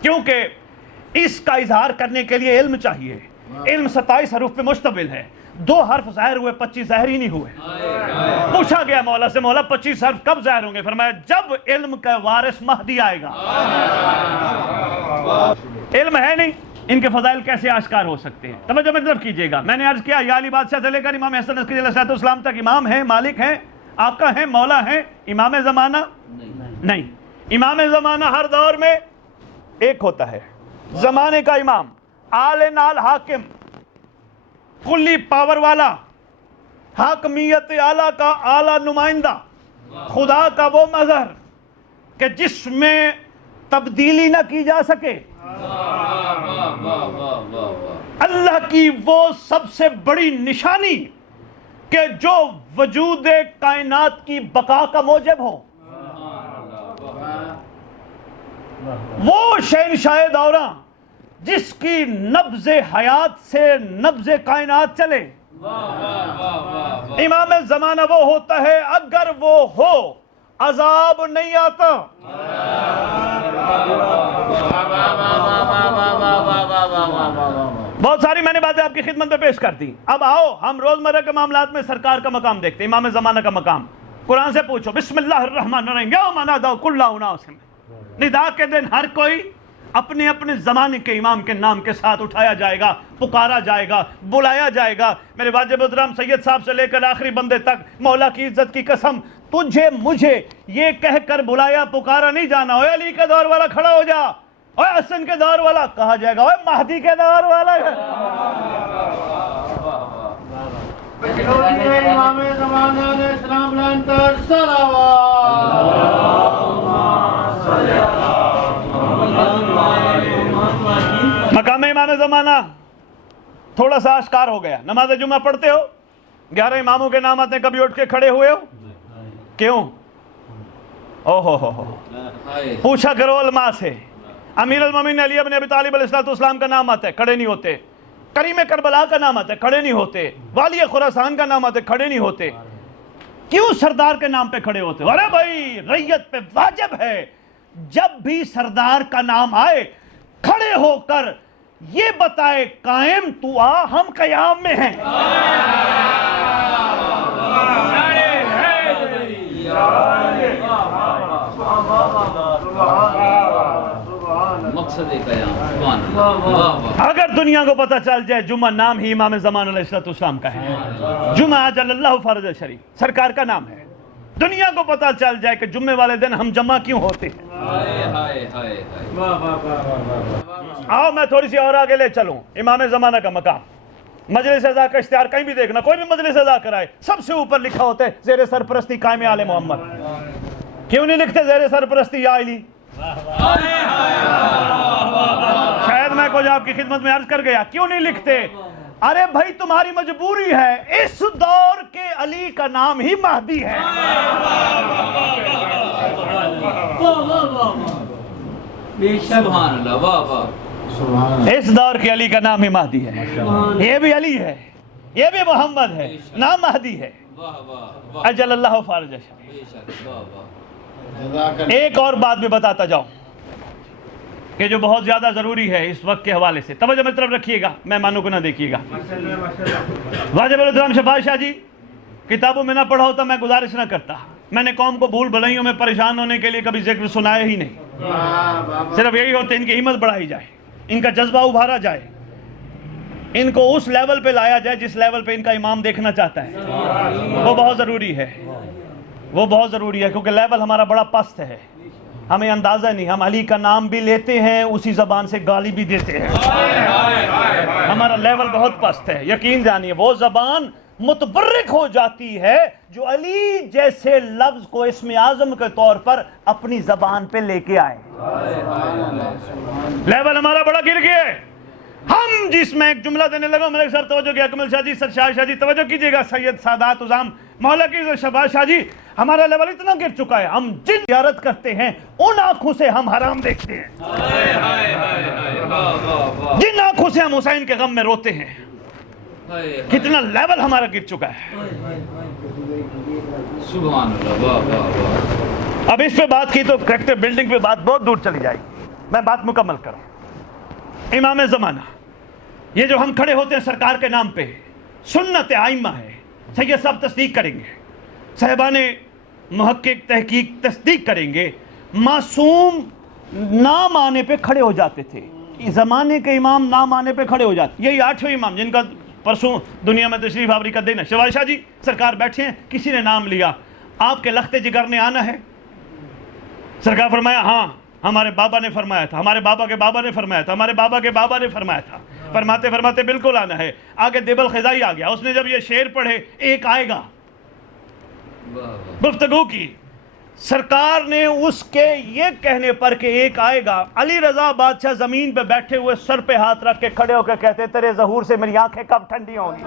کیونکہ اس کا اظہار کرنے کے لیے علم چاہیے. علم 27 حروف پہ مشتمل ہے. 2 حرف ظاہر ہوئے, 25 ظاہر ہی نہیں ہوئے. پوچھا گیا مولا سے, مولا 25 حرف کب ظاہر ہوں گے؟ فرمایا جب علم کا وارث مہدی آئے گا. علم ہے نہیں, ان کے فضائل کیسے آشکار ہو سکتے ہیں؟ توجہ میری طرف کیجئے گا. میں نے عرض کیا یا علی بادشاہ سے لے کر امام حسن عسکری علیہ السلام تک امام ہیں, مالک ہیں, آقا ہیں, مولا ہیں. امام زمانہ نہیں. امام زمانہ ہر دور میں ایک ہوتا ہے, زمانے کا امام, آل نال حاکم, کلی پاور والا, حاکمیت اعلیٰ کا اعلیٰ نمائندہ, خدا کا وہ مظہر کہ جس میں تبدیلی نہ کی جا سکے, اللہ کی وہ سب سے بڑی نشانی کہ جو وجود کائنات کی بقا کا موجب ہو, وہ شہنشاہ دوراں جس کی نبض حیات سے نبض کائنات چلے, امام زمانہ وہ ہوتا ہے اگر وہ ہو عذاب نہیں آتا. بہت ساری میں نے باتیں آپ کی خدمت میں پیش کر دی. اب آؤ ہم روزمرہ کے معاملات میں سرکار کا مقام دیکھتے ہیں, امام زمانہ کا مقام. قرآن سے پوچھو, بسم اللہ الرحمن الرحیم, یوم نادوا کل اناس, ندا کے دن ہر کوئی اپنے اپنے زمانے کے امام کے نام کے ساتھ اٹھایا جائے گا, پکارا جائے گا, بلایا جائے گا. میرے واجب الرحم سید صاحب سے لے کر آخری بندے تک, مولا کی عزت کی قسم, تجھے مجھے یہ کہہ کر بلایا پکارا نہیں جانا, اوے علی کے دور والا کھڑا ہو جا, اوے حسن کے دور والا, کہا جائے گا اوے مہدی کے دور والا. امام زمانہ علیہ السلام لانتر مقام امام زمانہ تھوڑا سا آشکار ہو گیا. نماز جمعہ پڑھتے ہو, 11 اماموں کے نام آتے ہیں, کبھی اٹھ کے کھڑے ہوئے ہو؟ کیوں؟ اوہو پوچھا کرو علماء سے. امیر المومنین علی ابن ابی طالب علیہ السلام کا نام آتا ہے, کھڑے نہیں ہوتے. کریم کربلا کا نام آتا ہے, کھڑے نہیں ہوتے. والی خراسان کا نام آتا ہے, کھڑے نہیں ہوتے. کیوں سردار کے نام پہ کھڑے ہوتے؟ ارے بھائی ریت پہ واجب ہے جب بھی سردار کا نام آئے کھڑے ہو کر یہ بتائے قائم تو آ, ہم قیام میں ہیں. اگر دنیا کو پتہ چل جائے جمعہ نام ہی امام زمان علیہ السلام کا ہے, جمعہ عجل اللہ فرج شریف سرکار کا نام ہے, دنیا کو پتہ چل جائے کہ جمعے والے دن ہم جمع کیوں ہوتے ہیں. آؤ میں تھوڑی سی اور آگے لے چلوں. امام زمانہ کا مقام, مجلس اعضاء کا اشتہار کہیں بھی دیکھنا, کوئی بھی مجلس اعضاء کرائے سب سے اوپر لکھا ہوتا ہے زیر سرپرستی قائم آل محمد. کیوں نہیں لکھتے زیر سرپرستی یا علی؟ شاید میں کچھ آپ کی خدمت میں عرض کر گیا, کیوں نہیں لکھتے؟ ارے بھائی تمہاری مجبوری ہے, اس دور کے علی کا نام ہی مہدی ہے. سبحان اللہ, واہ واہ. اس دور کے علی کا نام ہی مہدی ہے. یہ بھی علی ہے, یہ بھی محمد ہے, نام مہدی ہے. اجل اللہ فارج. ایک اور بات بھی بتاتا جاؤں کہ جو بہت زیادہ ضروری ہے اس وقت کے حوالے سے, توجہ میری طرف رکھیے گا, مہمانوں کو نہ دیکھیے گا. واجب الرحم شفاعت شاہ جی کتابوں میں نہ پڑھا ہوتا میں گزارش نہ کرتا. میں نے قوم کو بھول بھلائیوں میں پریشان ہونے کے لیے کبھی ذکر سنایا ہی نہیں. صرف یہی ہوتا ہے ان کی ہمت بڑھائی جائے, ان کا جذبہ ابھارا جائے, ان کو اس لیول پہ لایا جائے جس لیول پہ ان کا امام دیکھنا چاہتا ہے. وہ بہت ضروری ہے, وہ بہت ضروری ہے, کیونکہ لیول ہمارا بڑا پست ہے. ہمیں اندازہ نہیں, ہم علی کا نام بھی لیتے ہیں اسی زبان سے گالی بھی دیتے ہیں. ہمارا لیول بہت پست ہے. یقین جانیے وہ زبان متبرک ہو جاتی ہے جو علی جیسے لفظ کو اسم اعظم کے طور پر اپنی زبان پہ لے کے آئے. لیول ہمارا بڑا گر گیا ہے. ہم جس میں ایک جملہ دینے لگا, ملک صاحب توجہ کیا, اکمل شاہ جی, سرشار شاہ جی توجہ کیجئے گا, سید سادات عظام مولا کی شفاعت شاہ جی, ہمارا لیول اتنا گر چکا ہے ہم جن زیارت کرتے ہیں ان آنکھوں سے ہم حرام دیکھتے ہیں, جن آنکھوں سے ہم حسین کے غم میں روتے ہیں. کتنا لیول ہمارا گر چکا ہے. سبحان اللہ, واہ واہ واہ. اب اس پہ بات کی تو کریکٹر بلڈنگ پہ بات بہت دور چلی جائے گی, میں بات مکمل کروں. امام زمانہ یہ جو ہم کھڑے ہوتے ہیں سرکار کے نام پہ سنت آئمہ ہے. سید صاحب تصدیق کریں گے, صاحبان محقق تحقیق تصدیق کریں گے, معصوم نام آنے پہ کھڑے ہو جاتے تھے. زمانے کے امام نام آنے پہ کھڑے ہو جاتے. یہی 8ویں امام جن کا پرسوں دنیا میں تشریف آوری کا دن ہے. شفاعت شاہ جی سرکار بیٹھے ہیں, کسی نے نام لیا, آپ کے لخت جگر نے آنا ہے. سرکار فرمایا ہاں ہمارے بابا نے فرمایا تھا, ہمارے بابا کے بابا نے فرمایا تھا, ہمارے بابا کے بابا نے فرمایا تھا. فرماتے فرماتے بالکل آنا ہے. آگے دیبل خزائی آ گیا, اس نے جب یہ شعر پڑھے ایک آئے گا گفتگو کی, سرکار نے اس کے یہ کہنے پر کہ ایک آئے گا, علی رضا بادشاہ زمین پہ بیٹھے ہوئے سر پہ ہاتھ رکھ کے کھڑے ہو کے کہتے تیرے ظہور سے میری آنکھیں کب ٹھنڈی ہوں گی.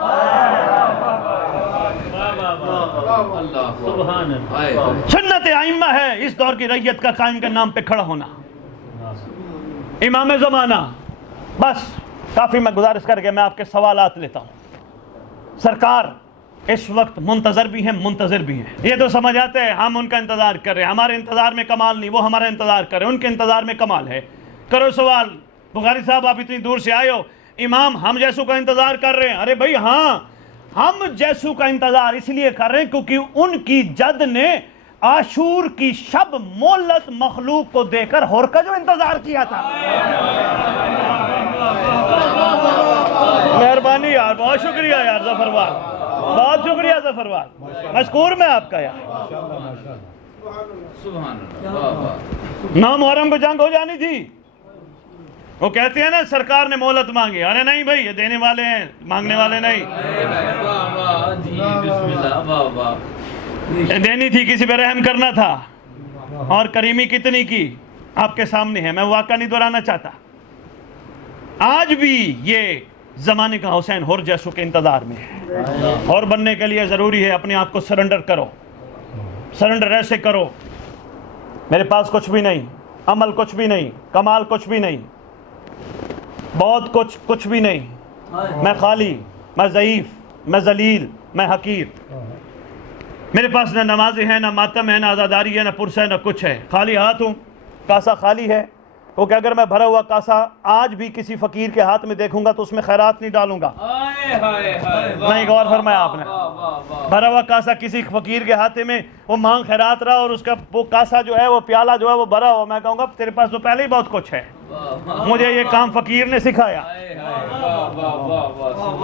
سنت ائمہ ہے اس دور کی ریت کا قائم کے نام پہ کھڑا ہونا. امام زمانہ, بس کافی میں گزارش کر کے میں آپ کے سوالات لیتا ہوں. سرکار اس وقت منتظر بھی ہیں منتظر بھی ہیں. یہ تو سمجھ آتے ہیں ہم ان کا انتظار کر رہے ہیں, ہمارے انتظار میں کمال نہیں, وہ ہمارا انتظار کر رہے ہیں, ان کے انتظار میں کمال ہے. کرو سوال, بخاری صاحب آپ اتنی دور سے آئے ہو, امام ہم جیسو کا انتظار کر رہے ہیں. ارے بھائی ہاں, ہم جیسو کا انتظار اس لیے کر رہے ہیں کیونکہ ان کی جد نے عاشور کی شب مولت مخلوق کو دے کر ہور کا جو انتظار کیا تھا. مہربانی یار, بہت شکریہ یار ظفروال, بہت شکریہ ظفروال, مشکور میں آپ کا یار. نو محرم کو جنگ ہو جانی تھی. وہ کہتے ہیں نا سرکار نے مہلت مانگی. ارے نہیں بھائی, یہ دینے والے ہیں, مانگنے والے نہیں. دینی تھی, کسی پہ رحم کرنا تھا, اور کریمی کتنی کی آپ کے سامنے ہے. میں واقعہ نہیں دہرانا چاہتا. آج بھی یہ زمانے کا حسین ہور جیسو کے انتظار میں ہے. اور بننے کے لیے ضروری ہے اپنے آپ کو سرنڈر کرو. سرنڈر ایسے کرو, میرے پاس کچھ بھی نہیں, عمل کچھ بھی نہیں, کمال کچھ بھی نہیں, بہت کچھ بھی نہیں, میں خالی, میں ضعیف, میں ذلیل, میں حقیر. میرے پاس نہ نمازیں ہیں, نہ ماتم ہے, نہ عزاداری ہے, نہ پرس ہے, نہ کچھ ہے. خالی ہاتھ ہوں, کاسا خالی ہے. کیونکہ اگر میں بھرا ہوا کاسا آج بھی کسی فقیر کے ہاتھ میں دیکھوں گا تو اس میں خیرات نہیں ڈالوں گا. نہیں, غور فرمایا آپ نے. بھرا ہوا کاسا کسی فقیر کے ہاتھ میں, وہ مانگ خیرات رہا, اور اس کا وہ کاسا جو ہے, وہ پیالہ جو ہے وہ بھرا ہوا, میں کہوں گا تیرے پاس تو پہلے ہی بہت کچھ ہے. مجھے یہ کام فقیر نے سکھایا,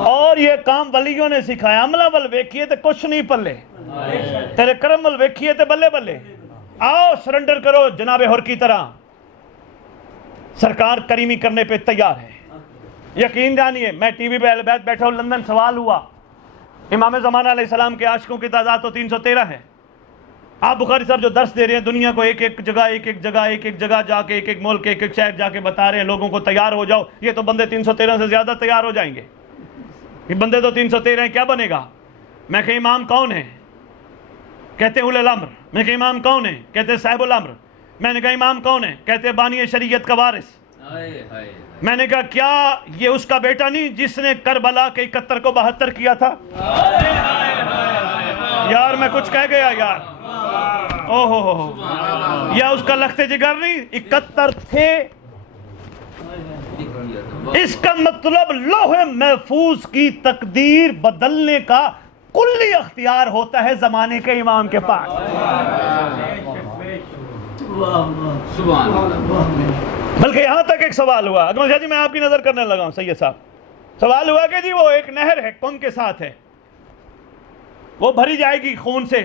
اور یہ کام ولیوں نے سکھایا. عملہ ول ویکھیے تے کچھ نہیں پلے, تیرے کرم ول ویکھیے تے بلے بلے. آؤ سرنڈر کرو جناب ہور کی طرح. سرکار کریمی کرنے پہ تیار ہے. یقین جانیے, میں ٹی وی پہ بیٹھا ہوں, لندن سوال ہوا, امام زمانہ علیہ السلام کے عاشقوں کی تعداد تو 313 ہے. آپ بخاری صاحب جو درس دے رہے ہیں دنیا کو ایک ایک جگہ جا کے, ایک ایک ملک, ایک ایک شہر جا کے بتا رہے ہیں لوگوں کو تیار ہو جاؤ. یہ تو بندے 313 سے زیادہ تیار ہو جائیں گے. یہ بندے تو 313 ہیں, کیا بنے گا؟ میں کہ امام کون ہے؟ کہتے اولی الامر. میں کہ امام کون ہے؟ کہتے صاحب الامر. میں نے کہا امام کون ہے؟ کہتے بانی شریعت کا وارث. میں نے کہا کیا یہ اس کا بیٹا نہیں جس نے کربلا کے 71 کو 72 کیا تھا؟ یار میں کچھ کہہ گیا یار. اوہ, یا اس کا لخت جگر نہیں, 71 تھے. اس کا مطلب لوح محفوظ کی تقدیر بدلنے کا کلی اختیار ہوتا ہے زمانے کے امام کے پاس. بلکہ یہاں تک ایک سوال ہوا, اکمل شاہ جی میں آپ کی نظر کرنے لگا ہوں, سید صاحب. سوال ہوا کہ جی وہ ایک نہر ہے, کون کے ساتھ ہے, وہ بھری جائے گی خون سے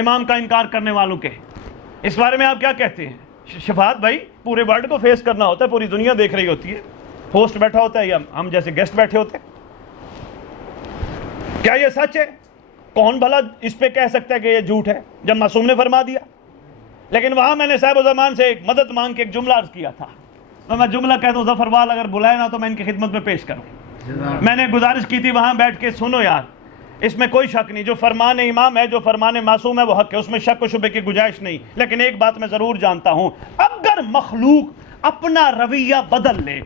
امام کا انکار کرنے والوں کے. اس بارے میں آپ کیا کہتے ہیں؟ شفاعت بھائی پورے ورلڈ کو فیس کرنا ہوتا ہے, پوری دنیا دیکھ رہی ہوتی ہے, ہوسٹ بیٹھا ہوتا ہے یا ہم جیسے گیسٹ بیٹھے ہوتے ہیں. کیا یہ سچ ہے؟ کون بھلا اس پہ کہہ سکتا ہے کہ یہ جھوٹ ہے جب معصوم نے فرما دیا؟ لیکن وہاں میں نے صاحب الزمان سے ایک مدد مانگ کے ایک جملہ عرض کیا تھا. میں جملہ کہتا ہوں, ظفروال اگر بلائے نا تو میں ان کی خدمت میں پیش کروں. میں نے گزارش کی تھی وہاں بیٹھ کے, سنو یار, اس میں کوئی شک نہیں, جو فرمان امام ہے, جو فرمان معصوم ہے وہ حق ہے, اس میں شک و شبے کی گنجائش نہیں. لیکن ایک بات میں ضرور جانتا ہوں, اگر مخلوق اپنا رویہ بدل لے,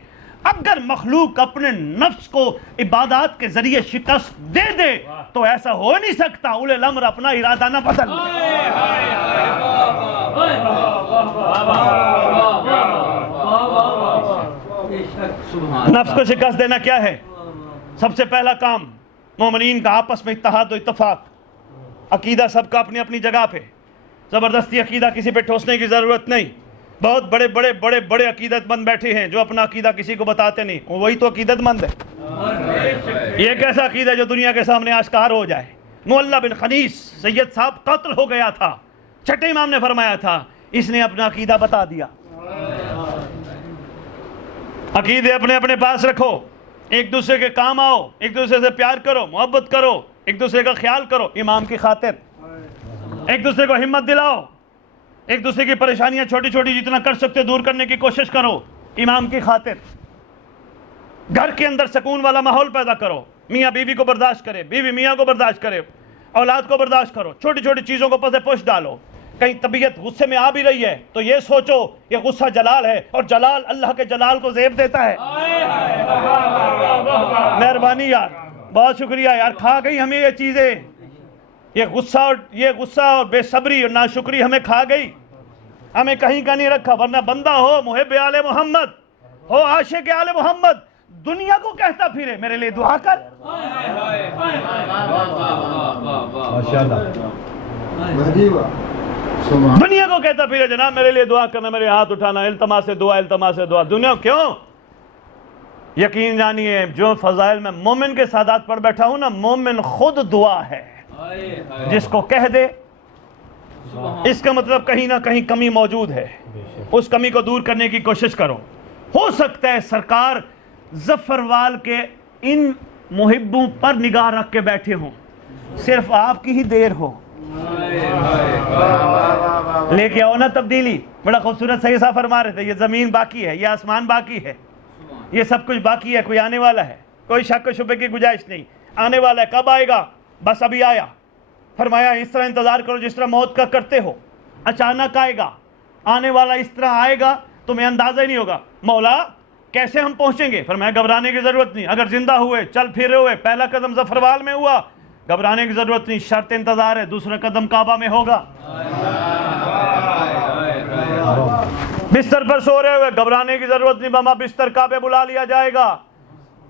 اگر مخلوق اپنے نفس کو عبادات کے ذریعے شکست دے دے, تو ایسا ہو نہیں سکتا اولی الامر اپنا ارادہ نہ بدل لے. نفس کو شکست دینا کیا ہے؟ سب سے پہلا کام مومنین کا آپس میں اتحاد و اتفاق. عقیدہ سب کا اپنی اپنی جگہ پہ, زبردستی عقیدہ کسی پہ ٹھوسنے کی ضرورت نہیں. بہت بڑے بڑے بڑے بڑے عقیدت مند بیٹھے ہیں جو اپنا عقیدہ کسی کو بتاتے نہیں, وہی تو عقیدت مند ہے. یہ کیسا عقیدہ جو دنیا کے سامنے آشکار ہو جائے؟ معلّہ بن خنیس سید صاحب قتل ہو گیا تھا, چھٹے امام نے فرمایا تھا, اس نے اپنا عقیدہ بتا دیا. عقیدے اپنے اپنے پاس رکھو, ایک دوسرے کے کام آؤ, ایک دوسرے سے پیار کرو, محبت کرو, ایک دوسرے کا خیال کرو امام کی خاطر, ایک دوسرے کو ہمت دلاؤ, ایک دوسرے کی پریشانیاں چھوٹی چھوٹی جتنا کر سکتے دور کرنے کی کوشش کرو امام کی خاطر. گھر کے اندر سکون والا ماحول پیدا کرو, میاں بیوی کو برداشت کرے, بیوی میاں کو برداشت کرے, اولاد کو برداشت کرو, چھوٹی چھوٹی چیزوں کو پس پوش ڈالو. کہیں طبیعت غصے میں آ بھی رہی ہے تو یہ سوچو یہ غصہ جلال ہے, اور جلال اللہ کے جلال کو زیب دیتا ہے. مہربانی یار, بہت شکریہ یار، کھا گئی ہمیں یہ چیزیں، یہ غصہ اور بے صبری اور ناشکری ہمیں کھا گئی، ہمیں کہیں کا نہیں رکھا، ورنہ بندہ ہو محب آل محمد، ہو عاشق آل محمد، دنیا کو کہتا پھرے میرے لیے دعا کر. دنیا کو کہتا پھرے جناب میرے لیے دعا کرنا، میرے ہاتھ اٹھانا، التماس دعا، التماس دعا. دنیا کیوں؟ یقین جانیے جو فضائل میں مومن کے سادات پڑھ بیٹھا ہوں نا، مومن خود دعا ہے. جس کو کہہ دے اس کا مطلب کہیں نہ کہیں کمی موجود ہے، اس کمی کو دور کرنے کی کوشش کرو. ہو سکتا ہے سرکار ظفروال کے ان محبوں پر نگاہ رکھ کے بیٹھے ہوں، صرف آپ کی ہی دیر ہو. لے کے آؤ نا تبدیلی. بڑا خوبصورت صحیح صاحب فرما رہے تھے، یہ زمین باقی ہے، یہ آسمان باقی ہے، یہ سب کچھ باقی ہے، کوئی آنے والا ہے، کوئی شک و شبے کی گنجائش نہیں. آنے والا ہے، کب آئے گا؟ بس ابھی آیا. فرمایا اس طرح انتظار کرو جس طرح موت کا کرتے ہو، اچانک آئے گا، آنے والا اس طرح آئے گا تمہیں اندازہ ہی نہیں ہوگا. مولا کیسے ہم پہنچیں گے؟ فرمایا گھبرانے کی ضرورت نہیں، اگر زندہ ہوئے، چل پھر ہوئے، پہلا قدم ظفروال میں ہوا، گھبرانے کی ضرورت نہیں، شرط انتظار ہے، دوسرا قدم کعبہ میں ہوگا. بستر پر سو رہے ہوئے، گھبرانے کی ضرورت نہیں، ماما بستر کعبے بلا لیا جائے گا.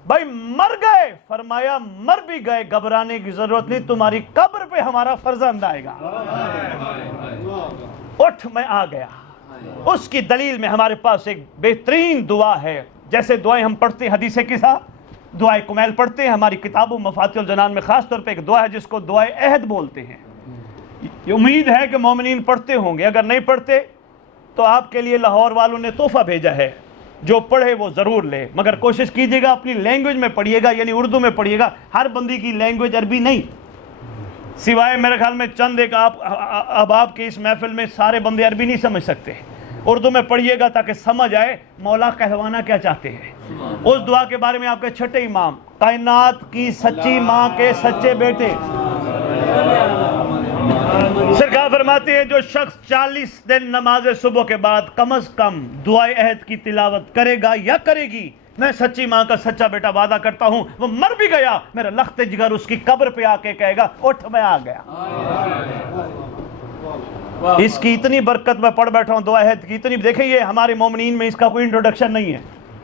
بھائی مر گئے، فرمایا مر بھی گئے، گھبرانے کی ضرورت نہیں، تمہاری قبر پہ ہمارا فرزند آئے گا. اٹھ میں آ گیا. اس کی دلیل میں ہمارے پاس ایک بہترین دعا ہے. جیسے دعائیں ہم پڑھتے ہیں حدیث قصہ، دعائے کمیل پڑھتے ہیں، ہماری کتابوں مفاتیح الجنان میں خاص طور پہ ایک دعا ہے جس کو دعائے عہد بولتے ہیں. یہ امید ہے کہ مومنین پڑھتے ہوں گے، اگر نہیں پڑھتے تو آپ کے لیے لاہور والوں نے تحفہ بھیجا ہے، جو پڑھے وہ ضرور لے، مگر کوشش کیجئے گا اپنی لینگویج میں پڑھیے گا، یعنی اردو میں پڑھیے گا. ہر بندی کی لینگویج عربی نہیں، سوائے میرے خیال میں چند ایک. اب آپ کی اس محفل میں سارے بندے عربی نہیں سمجھ سکتے، اردو میں پڑھیے گا تاکہ سمجھ آئے مولا کہوانا کیا چاہتے ہیں. اس دعا کے بارے میں آپ کے چھٹے امام، کائنات کی سچی ماں کے سچے بیٹے، سرکار فرماتے ہیں جو شخص 40 دن نماز صبح کے بعد کم از کم دعائے عہد کی تلاوت کرے گا یا کرے گی، میں سچی ماں کا سچا بیٹا وعدہ کرتا ہوں وہ مر بھی گیا، میرا لخت جگر اس کی قبر پہ آ کے کہے گا اٹھ میں آ گیا. اس کی اتنی برکت میں پڑھ بیٹھا ہوں دعائے عہد کی اتنی. دیکھیں یہ ہمارے مومنین میں اس کا کوئی انٹروڈکشن نہیں ہے.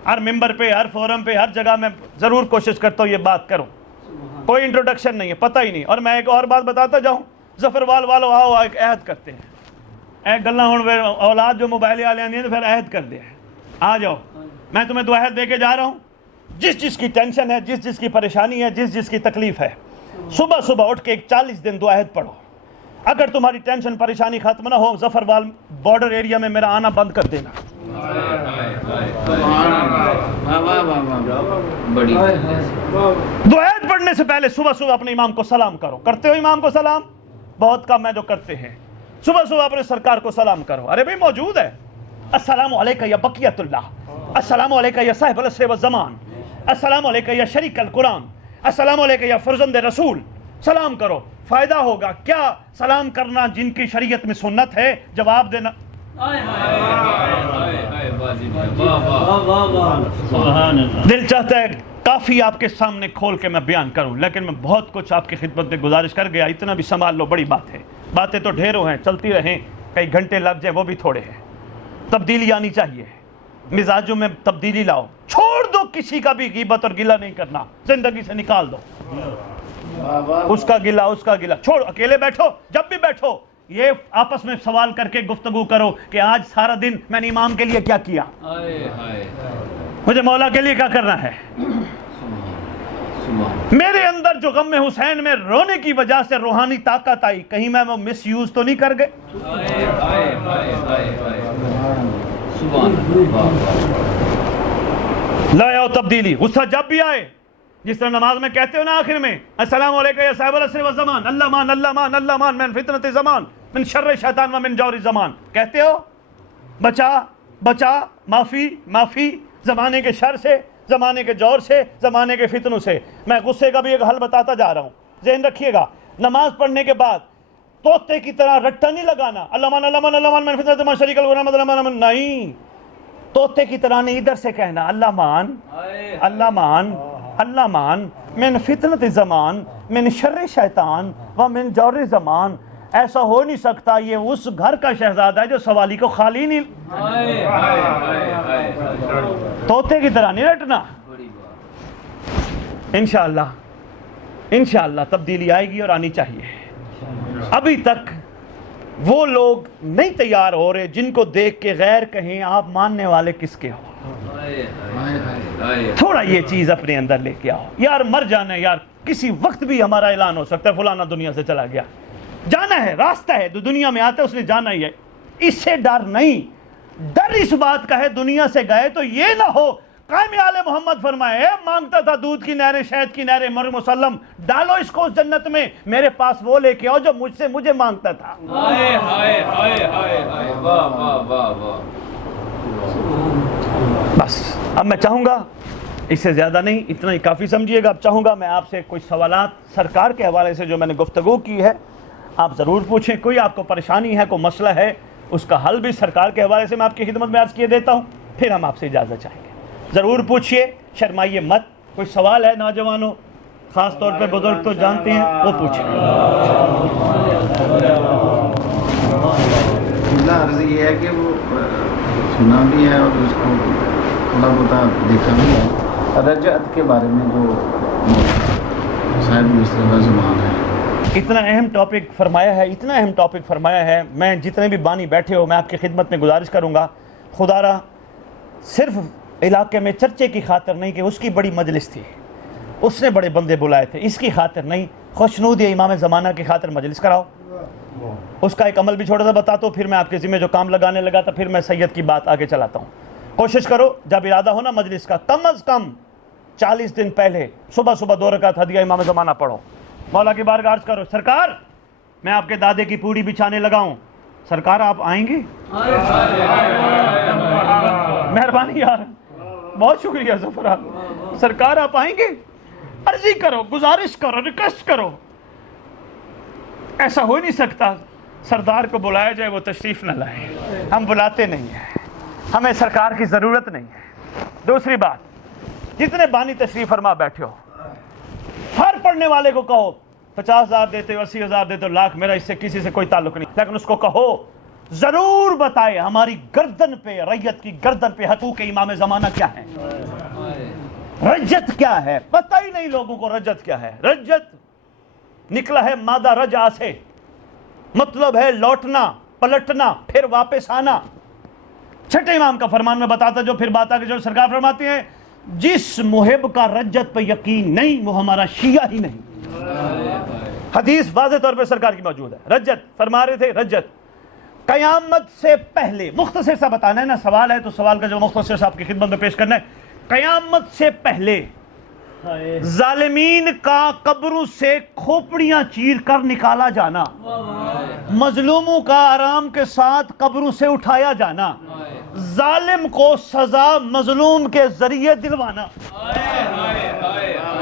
ہر ممبر پہ، ہر فورم پہ، ہر جگہ میں ضرور کوشش کرتا ہوں یہ بات کروں، کوئی انٹروڈکشن نہیں ہے، پتہ ہی نہیں. اور میں ایک اور بات بتاتا جاؤں، ظفروال والو آؤ ایک عہد کرتے ہیں. ایک گلہ ہوں اولاد جو موبائل والے آنے ہیں پھر عہد کر دے، آ جاؤ میں تمہیں دو عہد دے کے جا رہا ہوں. جس جس کی ٹینشن ہے، جس جس کی پریشانی ہے، جس جس کی تکلیف ہے، صبح صبح اٹھ کے ایک 40 دن دو عہد پڑھو. اگر تمہاری ٹینشن پریشانی ختم نہ ہو، ظفروال بارڈر ایریا میں میرا آنا بند کر دینا. دو عہد پڑھنے سے پہلے صبح صبح اپنے امام کو سلام کرو. کرتے ہو امام کو سلام؟ بہت کم ہے جو کرتے ہیں. صبح صبح اپنے سرکار کو سلام کرو. ارے بھائی موجود ہے، السلام علیکہ یا بقیت اللہ، السلام علیکہ یا صاحب العصر والزمان، السلام علیکہ یا شریک القرآن، السلام علیکہ یا فرزند رسول. سلام کرو، فائدہ ہوگا. کیا سلام کرنا جن کی شریعت میں سنت ہے، جواب دینا. دل چاہتا ہے کافی آپ کے سامنے کھول کے میں بیان کروں، لیکن میں بہت کچھ آپ کی خدمت میں گزارش کر گیا. اتنا بھی سنبھال لو، بڑی بات ہے. باتیں تو ڈھیروں ہیں، چلتی رہیں، کئی گھنٹے لگ جائیں وہ بھی تھوڑے ہیں. تبدیلی آنی چاہیے، مزاجوں میں تبدیلی لاؤ. چھوڑ دو کسی کا بھی غیبت اور گلہ نہیں کرنا، زندگی سے نکال دو. اس کا گلہ، اس کا گلہ چھوڑ. اکیلے بیٹھو، جب بھی بیٹھو یہ آپس میں سوال کر کے گفتگو کرو کہ آج سارا دن میں نے امام کے لیے کیا کیا، مجھے مولا کے لیے کیا کرنا ہے. میرے اندر جو غم حسین میں رونے کی وجہ سے روحانی طاقت آئی، کہیں میں وہ مس یوز تو نہیں کر گئے. لاؤ تبدیلی. غصہ جب بھی آئے، جس طرح نماز میں کہتے ہو نا آخر میں، السلام علیکم یا صاحب العصر والزمان، اللہ مان اللہ مان اللہ مان من فتنۃ زمان من شر شیطان و من جور زمان. کہتے ہو بچا بچا، معافی معافی، زمانے کے شر سے، زمانے کے جور سے، زمانے کے فتنوں سے. میں غصے کا بھی ایک حل بتاتا جا رہا ہوں، ذہن رکھیے گا. نماز پڑھنے کے بعد طوطے کی طرح رٹا نہیں لگانا، اللہ مان اللہ مان اللہ مان من فتنۃ زمان شریک الغرام اللہ مان. نہیں، طوطے کی طرح نہیں، ادھر سے کہنا اللہ مان اللہ مان اللہ مان من فتنت زمان من شر شیطان و من جور زمان. ایسا ہو نہیں سکتا یہ اس گھر کا شہزادہ ہے جو سوالی کو خالی نہیں, طوطے کی طرح نہیں رٹنا. انشاءاللہ تبدیلی آئے گی اور آنی چاہیے. ابھی تک وہ لوگ نہیں تیار ہو رہے جن کو دیکھ کے غیر کہیں آپ ماننے والے کس کے ہو. تھوڑا یہ چیز اپنے اندر لے کے آؤ. یار مر جانا ہے یار, کسی وقت بھی ہمارا اعلان ہو سکتا ہے فلانا دنیا سے چلا گیا. جانا ہے, راستہ ہے, جو دنیا میں آتا ہے اس نے جانا ہی ہے. اس سے ڈر نہیں, ڈر اس بات کا ہے دنیا سے گئے تو یہ نہ ہو قائم آل محمد فرمائے مانگتا تھا دودھ کی نہریں شہد کی نہریں مر مسلم, ڈالو اس کو اس جنت میں, میرے پاس وہ لے کے آؤ جو مجھ سے مجھے مانگتا تھا. بس اب میں چاہوں گا اس سے زیادہ نہیں, اتنا ہی کافی سمجھیے گا. اب چاہوں گا میں آپ سے کوئی سوالات سرکار کے حوالے سے جو میں نے گفتگو کی ہے آپ ضرور پوچھیں. کوئی آپ کو پریشانی ہے, کوئی مسئلہ ہے, اس کا حل بھی سرکار کے حوالے سے میں آپ کی خدمت میں عرض کیے دیتا ہوں. پھر ہم آپ سے اجازت چاہیں گے. ضرور پوچھئے, شرمائیے مت. کوئی سوال ہے نوجوانوں, خاص طور پہ بزرگ تو جانتے ہیں, وہ پوچھیں. عرض یہ ہے کہ وہ سنا بھی ہے اور اس کو تھوڑا بہت دیکھا بھی ہے. رجعت کے بارے میں جو صاحب مصطفیٰ زمان ہے, اتنا اہم ٹاپک فرمایا ہے. میں جتنے بھی بانی بیٹھے ہو, میں آپ کی خدمت میں گزارش کروں گا, خدا را صرف علاقے میں چرچے کی خاطر نہیں کہ اس کی بڑی مجلس تھی, اس نے بڑے بندے بلائے تھے, اس کی خاطر نہیں, خوشنود یا امام زمانہ کی خاطر مجلس کراؤ. اس کا ایک عمل بھی چھوٹا سا بتاتا ہوں, پھر میں آپ کے ذمہ جو کام لگانے لگا تھا پھر میں سید کی بات آگے چلاتا ہوں. کوشش کرو جب ارادہ ہو نا مجلس کا, کم از کم 40 دن پہلے صبح 2 رکعت ہدیہ امام زمانہ پڑھو. مولا کی بارگاہ عرض کرو, سرکار میں آپ کے دادے کی پوڑی بچھانے لگا ہوں, سرکار آپ آئیں گے؟ مہربانی یار, بہت شکریہ ظفر, سرکار آپ آئیں گے؟ عرضی کرو, گزارش کرو, ریکویسٹ کرو. ایسا ہو نہیں سکتا سردار کو بلایا جائے وہ تشریف نہ لائے. ہم بلاتے نہیں ہیں, ہمیں سرکار کی ضرورت نہیں ہے. دوسری بات, جتنے بانی تشریف فرما بیٹھے ہو, ہر پڑھنے والے کو کہو 50,000 دیتے ہو, 80,000 دیتے ہو, لاکھ, میرا اس سے کسی سے کوئی تعلق نہیں, لیکن اس کو کہو ضرور بتائے ہماری گردن پہ, ریت کی گردن پہ حقوق امام زمانہ کیا ہے, رجت کیا ہے. پتہ ہی نہیں لوگوں کو رجت کیا ہے. رجت نکلا ہے مادہ رجع سے, مطلب ہے لوٹنا, پلٹنا, پھر واپس آنا. چھٹے امام کا فرمان میں بتاتا, جو پھر بات آگے جو سرکار فرماتے ہیں جس محب کا رجت پہ یقین نہیں وہ ہمارا شیعہ ہی نہیں. حدیث واضح طور پہ سرکار کی موجود ہے. رجت فرما رہے تھے, رجت قیامت سے پہلے, مختصر سا بتانا ہے نا, سوال ہے تو سوال کا جو مختصر سا آپ کی خدمت میں پیش کرنا ہے. قیامت سے پہلے ظالمین کا قبروں سے کھوپڑیاں چیر کر نکالا جانا, مظلوموں کا آرام کے ساتھ قبروں سے اٹھایا جانا, ظالم کو سزا مظلوم کے ذریعے دلوانا.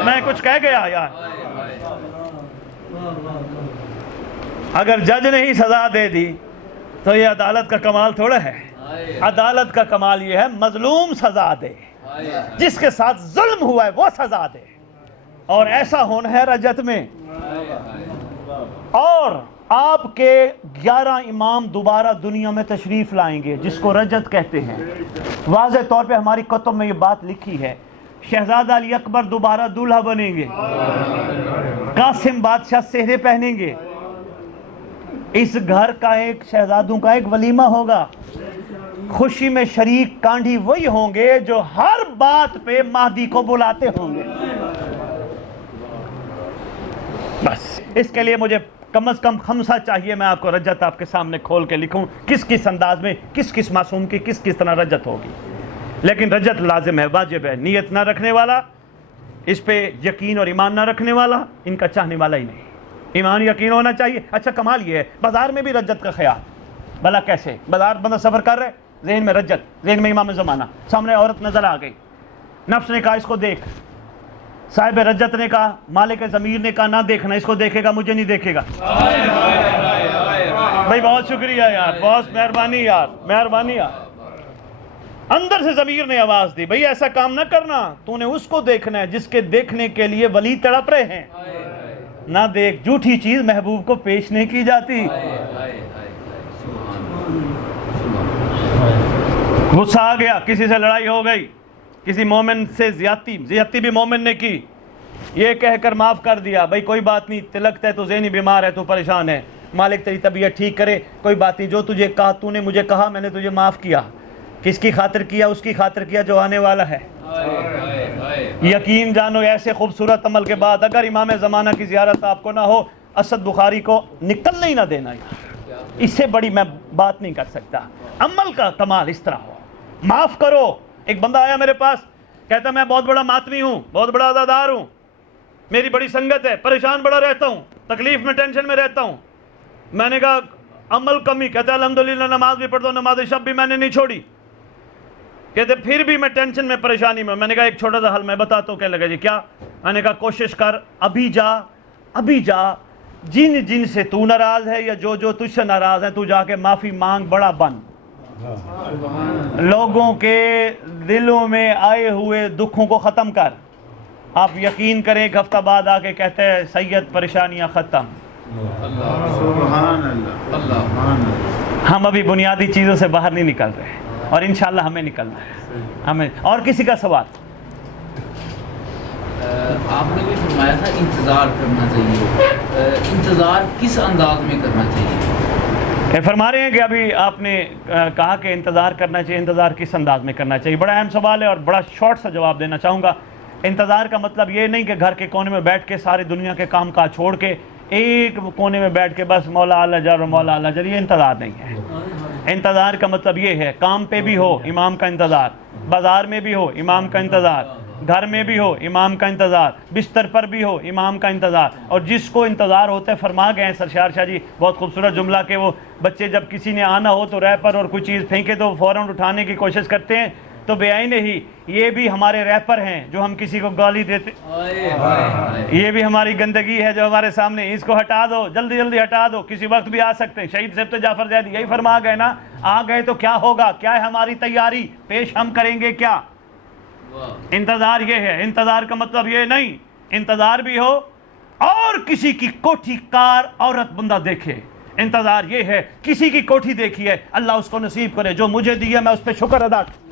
میں کچھ کہہ گیا یار, اگر جج نے ہی سزا دے دی تو یہ عدالت کا کمال تھوڑا ہے. عدالت کا کمال یہ ہے مظلوم سزا دے, جس کے ساتھ ظلم ہوا ہے وہ سزا دے. اور ایسا ہونا ہے رجت میں. اور آپ کے 11 امام دوبارہ دنیا میں تشریف لائیں گے جس کو رجت کہتے ہیں. واضح طور پہ ہماری کتب میں یہ بات لکھی ہے, شہزادہ علی اکبر دوبارہ دولہا بنیں گے, قاسم بادشاہ سہرے پہنیں گے. اس گھر کا ایک شہزادوں کا ایک ولیمہ ہوگا, خوشی میں شریک کانڈھی وہی ہوں گے جو ہر بات پہ مہدی کو بلاتے ہوں گے. بس اس کے لیے مجھے کم از کم 5 چاہیے. میں آپ کو رجت آپ کے سامنے کھول کے لکھوں, کس کس انداز میں, کس کس معصوم کی کس کس طرح رجت ہوگی. لیکن رجت لازم ہے, واجب ہے. نیت نہ رکھنے والا, اس پہ یقین اور ایمان نہ رکھنے والا, ان کا چاہنے والا ہی نہیں. ایمان یقین ہونا چاہیے. اچھا کمال یہ ہے بازار میں بھی رجت کا خیال, بھلا کیسے؟ بازار بندہ سفر کر رہے, ذہن میں رجت, ذہن میں امام زمانہ, سامنے عورت نظر آ گئی, نفس نے کہا اس کو دیکھ, صاحب رجت نے کہا, مالک ضمیر نے کہا نہ دیکھنا, اس کو دیکھے گا مجھے نہیں دیکھے گا. بھائی بہت شکریہ یار, بہت مہربانی یار, مہربانی یار. اندر سے ضمیر نے آواز دی بھئی ایسا کام نہ کرنا, تو نے اس کو دیکھنا ہے جس کے دیکھنے کے لیے ولی تڑپ رہے ہیں. نہ دیکھ, جھوٹی چیز محبوب کو پیش نہیں کی جاتی. غصہ آ گیا, کسی سے لڑائی ہو گئی, کسی مومن سے زیادتی بھی مومن نے کی, یہ کہہ کر معاف کر دیا, بھئی کوئی بات نہیں, تلکتا ہے تو ذہنی بیمار ہے, تو پریشان ہے, مالک تیری طبیعت ٹھیک کرے, کوئی بات نہیں, جو تجھے کہا تو نے مجھے کہا, میں نے تجھے معاف کیا. کس کی خاطر کیا؟ اس کی خاطر کیا جو آنے والا ہے. یقین جانو ایسے خوبصورت عمل کے بعد اگر امام زمانہ کی زیارت آپ کو نہ ہو, اسد بخاری کو نکلنے ہی نہ دینا. اس سے بڑی میں بات نہیں کر سکتا. عمل کا کمال اس طرح ہو, معاف کرو. ایک بندہ آیا میرے پاس, کہتا میں بہت بڑا ماتمی ہوں, بہت بڑا عزادار ہوں, میری بڑی سنگت ہے, پریشان بڑا رہتا ہوں, تکلیف میں ٹینشن میں رہتا ہوں. میں نے کہا عمل کمی. کہتا ہے الحمدللہ نماز بھی پڑھتا ہوں, نماز شب بھی میں نے نہیں چھوڑی. کہتے پھر بھی میں ٹینشن میں, پریشانی میں. میں نے کہا ایک چھوٹا سا حل میں بتاتا ہوں. کہنے لگا جی کیا؟ میں نے کہا کوشش کر, ابھی جا جن سے تو ناراض ہے یا جو تجھ سے ناراض ہے, تو جا کے معافی مانگ, بڑا بن. لوگوں کے دلوں میں آئے ہوئے دکھوں کو ختم کر. آپ یقین کریں ایک ہفتہ بعد آ کے کہتے ہیں سید پریشانیاں ختم. ہم ابھی بنیادی چیزوں سے باہر نہیں نکل رہے, اور انشاءاللہ ہمیں نکلنا ہے. ہمیں. اور کسی کا سوال؟ آپ نے بھی فرمایا تھا انتظار کرنا چاہیے, انتظار کس انداز میں کرنا چاہیے؟ فرما رہے ہیں کہ ابھی آپ نے کہا کہ انتظار کرنا چاہیے, انتظار کس انداز میں کرنا چاہیے. بڑا اہم سوال ہے اور بڑا شارٹ سا جواب دینا چاہوں گا. انتظار کا مطلب یہ نہیں کہ گھر کے کونے میں بیٹھ کے ساری دنیا کے کام کاج چھوڑ کے ایک کونے میں بیٹھ کے بس مولا اعلی جل اور مولا اعلی جل, یہ انتظار نہیں ہے. انتظار کا مطلب یہ ہے کام پہ بھی ہو امام کا انتظار, بازار میں بھی ہو امام کا انتظار, گھر میں بھی ہو امام کا انتظار, بستر پر بھی ہو امام کا انتظار. اور جس کو انتظار ہوتا ہے, فرما گئے ہیں سرشار شاہ جی بہت خوبصورت جملہ کہ وہ بچے جب کسی نے آنا ہو تو ریپر اور کوئی چیز پھینکے تو فوراً اٹھانے کی کوشش کرتے ہیں, تو بے آئین ہی یہ بھی ہمارے ریپر ہیں جو ہم کسی کو گالی دیتے, یہ بھی ہماری گندگی ہے جو ہمارے سامنے, اس کو ہٹا دو, جلدی جلدی ہٹا دو, کسی وقت بھی آ سکتے ہیں. شہید صاحب جعفر زیدی یہی فرما گئے نا, آ گئے تو کیا ہوگا, کیا ہے ہماری تیاری, پیش ہم کریں گے کیا. انتظار یہ ہے. انتظار کا مطلب یہ نہیں انتظار بھی ہو اور کسی کی کوٹھی کار عورت بندہ دیکھے. انتظار یہ ہے کسی کی کوٹھی دیکھی ہے, اللہ اس کو نصیب کرے, جو مجھے دی ہے میں اس پہ شکر ادا کروں.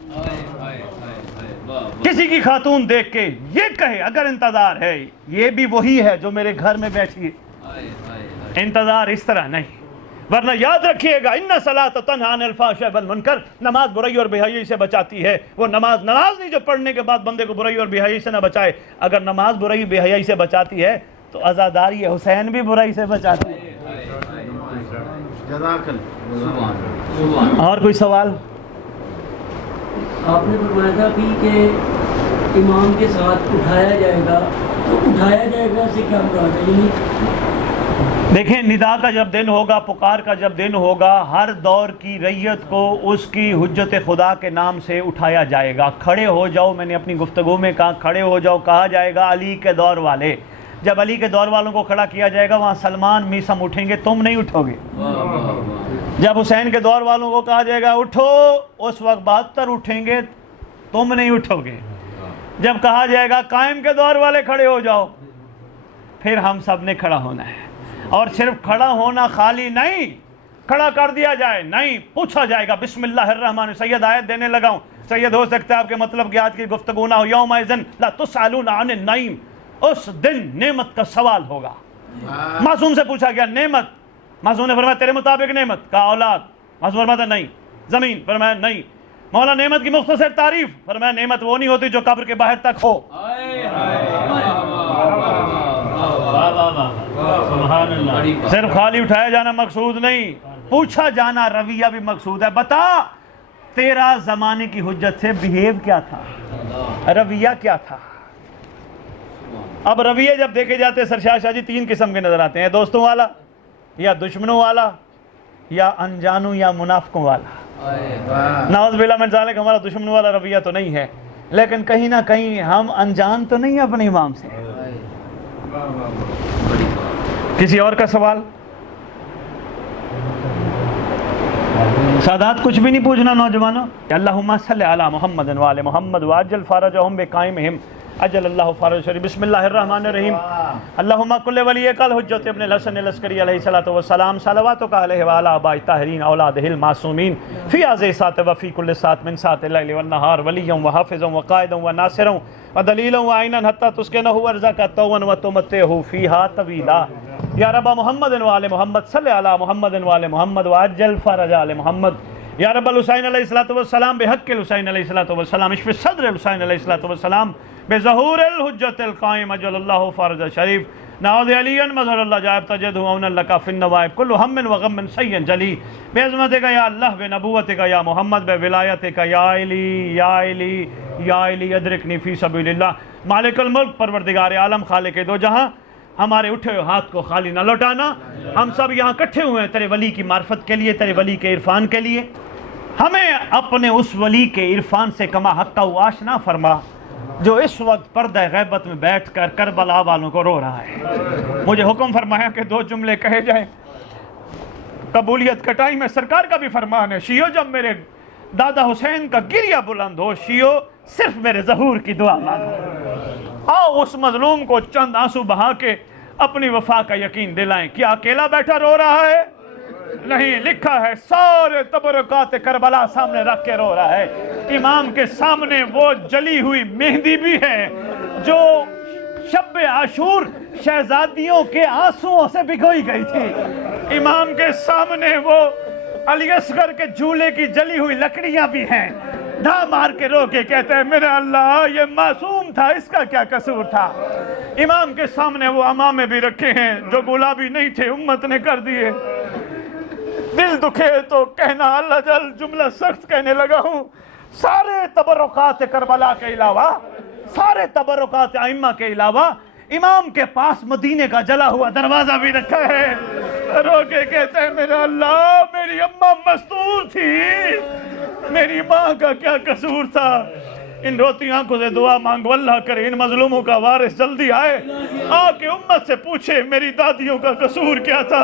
کسی کی خاتون دیکھ کے یہ کہے اگر انتظار ہے, یہ بھی وہی ہے جو میرے گھر میں بیٹھی ہے. انتظار اس طرح نہیں, ورنہ یاد رکھیے گا ان صلاۃ تنہی عن الفحشاء والمنکر, نماز برائی اور بے حیائی سے بچاتی ہے. وہ نماز نہیں جو پڑھنے کے بعد بندے کو برائی اور بے حیائی سے نہ بچائے. اگر نماز برائی بے حیائی سے بچاتی ہے تو عزاداری حسین بھی برائی سے بچاتی ہے. اور کوئی سوال؟ آپ نے فرمایا تھا ابھی کہ امام کے ساتھ اٹھایا جائے گا, تو اٹھایا جائے گا سے کیا مراد ہے؟ دیکھیں ندا کا جب دن ہوگا, پکار کا جب دن ہوگا, ہر دور کی ریت کو اس کی حجت خدا کے نام سے اٹھایا جائے گا. کھڑے ہو جاؤ, میں نے اپنی گفتگو میں کہا کھڑے ہو جاؤ, کہا جائے گا علی کے دور والے. جب علی کے دور والوں کو کھڑا کیا جائے گا وہاں سلمان میسم اٹھیں گے, تم نہیں اٹھو گے. جب حسین کے دور والوں کو کہا جائے گا اٹھو, اس وقت 72 اٹھیں گے, تم نہیں اٹھو گے. جب کہا جائے گا قائم کے دور والے کھڑے ہو جاؤ, پھر ہم سب نے کھڑا ہونا ہے. اور صرف کھڑا ہونا خالی نہیں, کھڑا کر دیا جائے نہیں, پوچھا جائے گا بسم اللہ الرحمن. سید آیت دینے لگا ہوں, سید ہو سکتا ہے آپ کے مطلب کی آج کی گفتگو نہ ہو. یومئذ لا تسألون عن النعیم, اس دن نعمت کا سوال ہوگا. معصوم سے پوچھا گیا نعمت, معصوم نے فرمایا تیرے مطابق نعمت, کہا اولاد, معصوم فرمایا نہیں. زمین, فرمایا نہیں. مولا نعمت کی مختصر تعریف, فرمایا نعمت وہ نہیں ہوتی جو قبر کے باہر تک ہو. صرف خالی اٹھایا جانا مقصود نہیں, پوچھا جانا رویہ بھی مقصود ہے. بتا تیرا زمانے کی حجت سے بیہیو کیا تھا, رویہ کیا تھا. اب رویے جب دیکھے جاتے ہیں سرشار شاہ جی 3 قسم کے نظر آتے ہیں, دوستوں والا یا دشمنوں والا یا انجانوں یا منافقوں والا. نعوذ باللہ من ذالک, ہمارا دشمنوں والا رویہ تو نہیں ہے, لیکن کہیں نہ کہیں ہم انجان تو نہیں اپنے امام سے. کسی اور کا سوال؟ سادات کچھ بھی نہیں پوچھنا نوجوانوں. اللہم صلی علی محمد و آل محمد وعجل فرجہم بقائمہم اجل اللہ فرج شریف. بسم اللہ الرحمن الرحیم. اللہم کل ولی کل حجت ابن الحسن العسکری علیہ الصلوۃ والسلام صلواتک علیہ وعلی آباء الطاہرین اولادہ المعصومین فی هذه الساعة وفی کل ساعة من ساعات اللیل والنہار ولیا وحافظا وقائدا وناصرا ودلیلا وعینا حتی تسکنہ ارضک طوعا وتمتعہ فیہا طویلا. یا رب محمد وآل محمد صلی علی محمد وآل محمد وعجل فرج آل محمد. یا رب الحسین علیہ الصلوۃ والسلام بحق الحسین علیہ الصلوۃ والسلام اشف صدر الحسین علیہ الصلوۃ والسلام بظہور الحجت القائم اجل اللہ فرج شریف. نعوذ علی مظہر اللہ جائب تجدہ اونا لکا فی النوائب کل ہم وغم سین جلی بعظمتک یا اللہ بنبوتک یا محمد بولایتک یا علی یا علی یا علی ادرکنی فی سبیل اللہ. مالک الملک پروردگار عالم خالق دو جہاں ہمارے اٹھے ہوئے ہاتھ کو خالی نہ لوٹانا. ہم سب یہاں اکٹھے ہوئے ہیں تیرے ولی کی معرفت کے لیے, تیرے ولی کے عرفان کے لیے. ہمیں اپنے اس ولی کے عرفان سے کما حق آشنا فرما جو اس وقت پردہ غیبت میں بیٹھ کر کربلا والوں کو رو رہا ہے. مجھے حکم فرمایا کہ 2 جملے کہے جائیں. قبولیت کا ٹائم ہے, سرکار کا بھی فرمان ہے. شیعو جب میرے دادا حسین کا گریہ بلند ہو, شیعو صرف میرے ظہور کی دعا مانگو. آؤ اس مظلوم کو چند آنسو بہا کے اپنی وفا کا یقین دلائیں. کیا اکیلا بیٹھا رو رہا ہے؟ نہیں, لکھا ہے سارے تبرکات کربلا سامنے رکھ کے رو رہا ہے. امام کے سامنے وہ جلی ہوئی مہندی بھی ہے جو شب عاشور شہزادیوں کے آنسوؤں سے بھگوئی گئی تھی. امام کے سامنے وہ علی اصغر کے جھولے کی جلی ہوئی لکڑیاں بھی ہیں. دھا مار کے رو کے کہتے ہیں میرا اللہ یہ معصوم تھا, اس کا کیا قصور تھا. امام کے سامنے وہ امامے بھی رکھے ہیں جو گلابی نہیں تھے, امت نے کر دیے. دل دکھے تو کہنا اللہ جل, جملہ سخت کہنے لگا ہوں. سارے تبرکات کربلا کے علاوہ, سارے تبرکات ائمہ کے علاوہ امام کے پاس مدینے کا جلا ہوا دروازہ بھی رکھا ہے. رو کے کہتے ہیں میرا اللہ میری اماں مستور تھی, میری ماں کا کیا قصور تھا. ان روتی آنکھوں سے دعا مانگو اللہ کرے ان مظلوموں کا وارث جلدی آئے, آ کے امت سے پوچھے میری دادیوں کا قصور کیا تھا,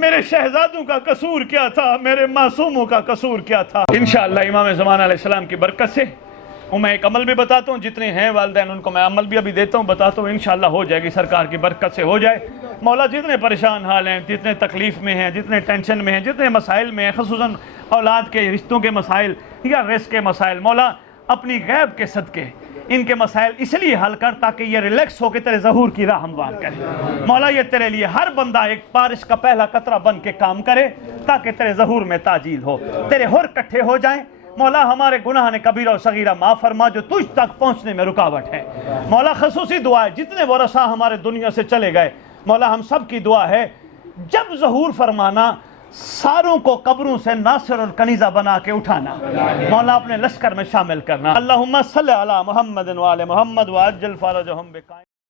میرے شہزادوں کا قصور کیا تھا, میرے معصوموں کا قصور کیا تھا. انشاءاللہ امام زمان علیہ السلام کی برکت سے میں ایک عمل بھی بتاتا ہوں, جتنے ہیں والدین ان کو میں عمل بھی ابھی دیتا ہوں, بتاتا ہوں. انشاءاللہ ہو جائے گی, سرکار کی برکت سے ہو جائے. مولا جتنے پریشان حال ہیں, جتنے تکلیف میں ہیں, جتنے ٹینشن میں ہیں, جتنے مسائل میں ہیں, خصوصاً اولاد کے رشتوں کے مسائل یا رزق کے مسائل, مولا اپنی غیب کے صدقے ان کے مسائل اس لیے حل کر تاکہ یہ ریلیکس ہو کے تیرے ظہور کی راہ ہموار کرے. مولا یہ تیرے لیے ہر بندہ ایک بارش کا پہلا قطرہ بن کے کام کرے تاکہ تیرے ظہور میں تاجیل ہو, تیرے ہر کٹھے ہو جائیں. مولا ہمارے گناہ نے کبیرہ و صغیرہ معاف فرما جو تجھ تک پہنچنے میں رکاوٹ ہے. مولا خصوصی دعا ہے جتنے ورثہ ہمارے دنیا سے چلے گئے, مولا ہم سب کی دعا ہے جب ظہور فرمانا ساروں کو قبروں سے ناصر اور کنیزہ بنا کے اٹھانا, مولا اپنے لشکر میں شامل کرنا. اللہم صلی علی محمد وآل محمد وعجل فرجہم بقائم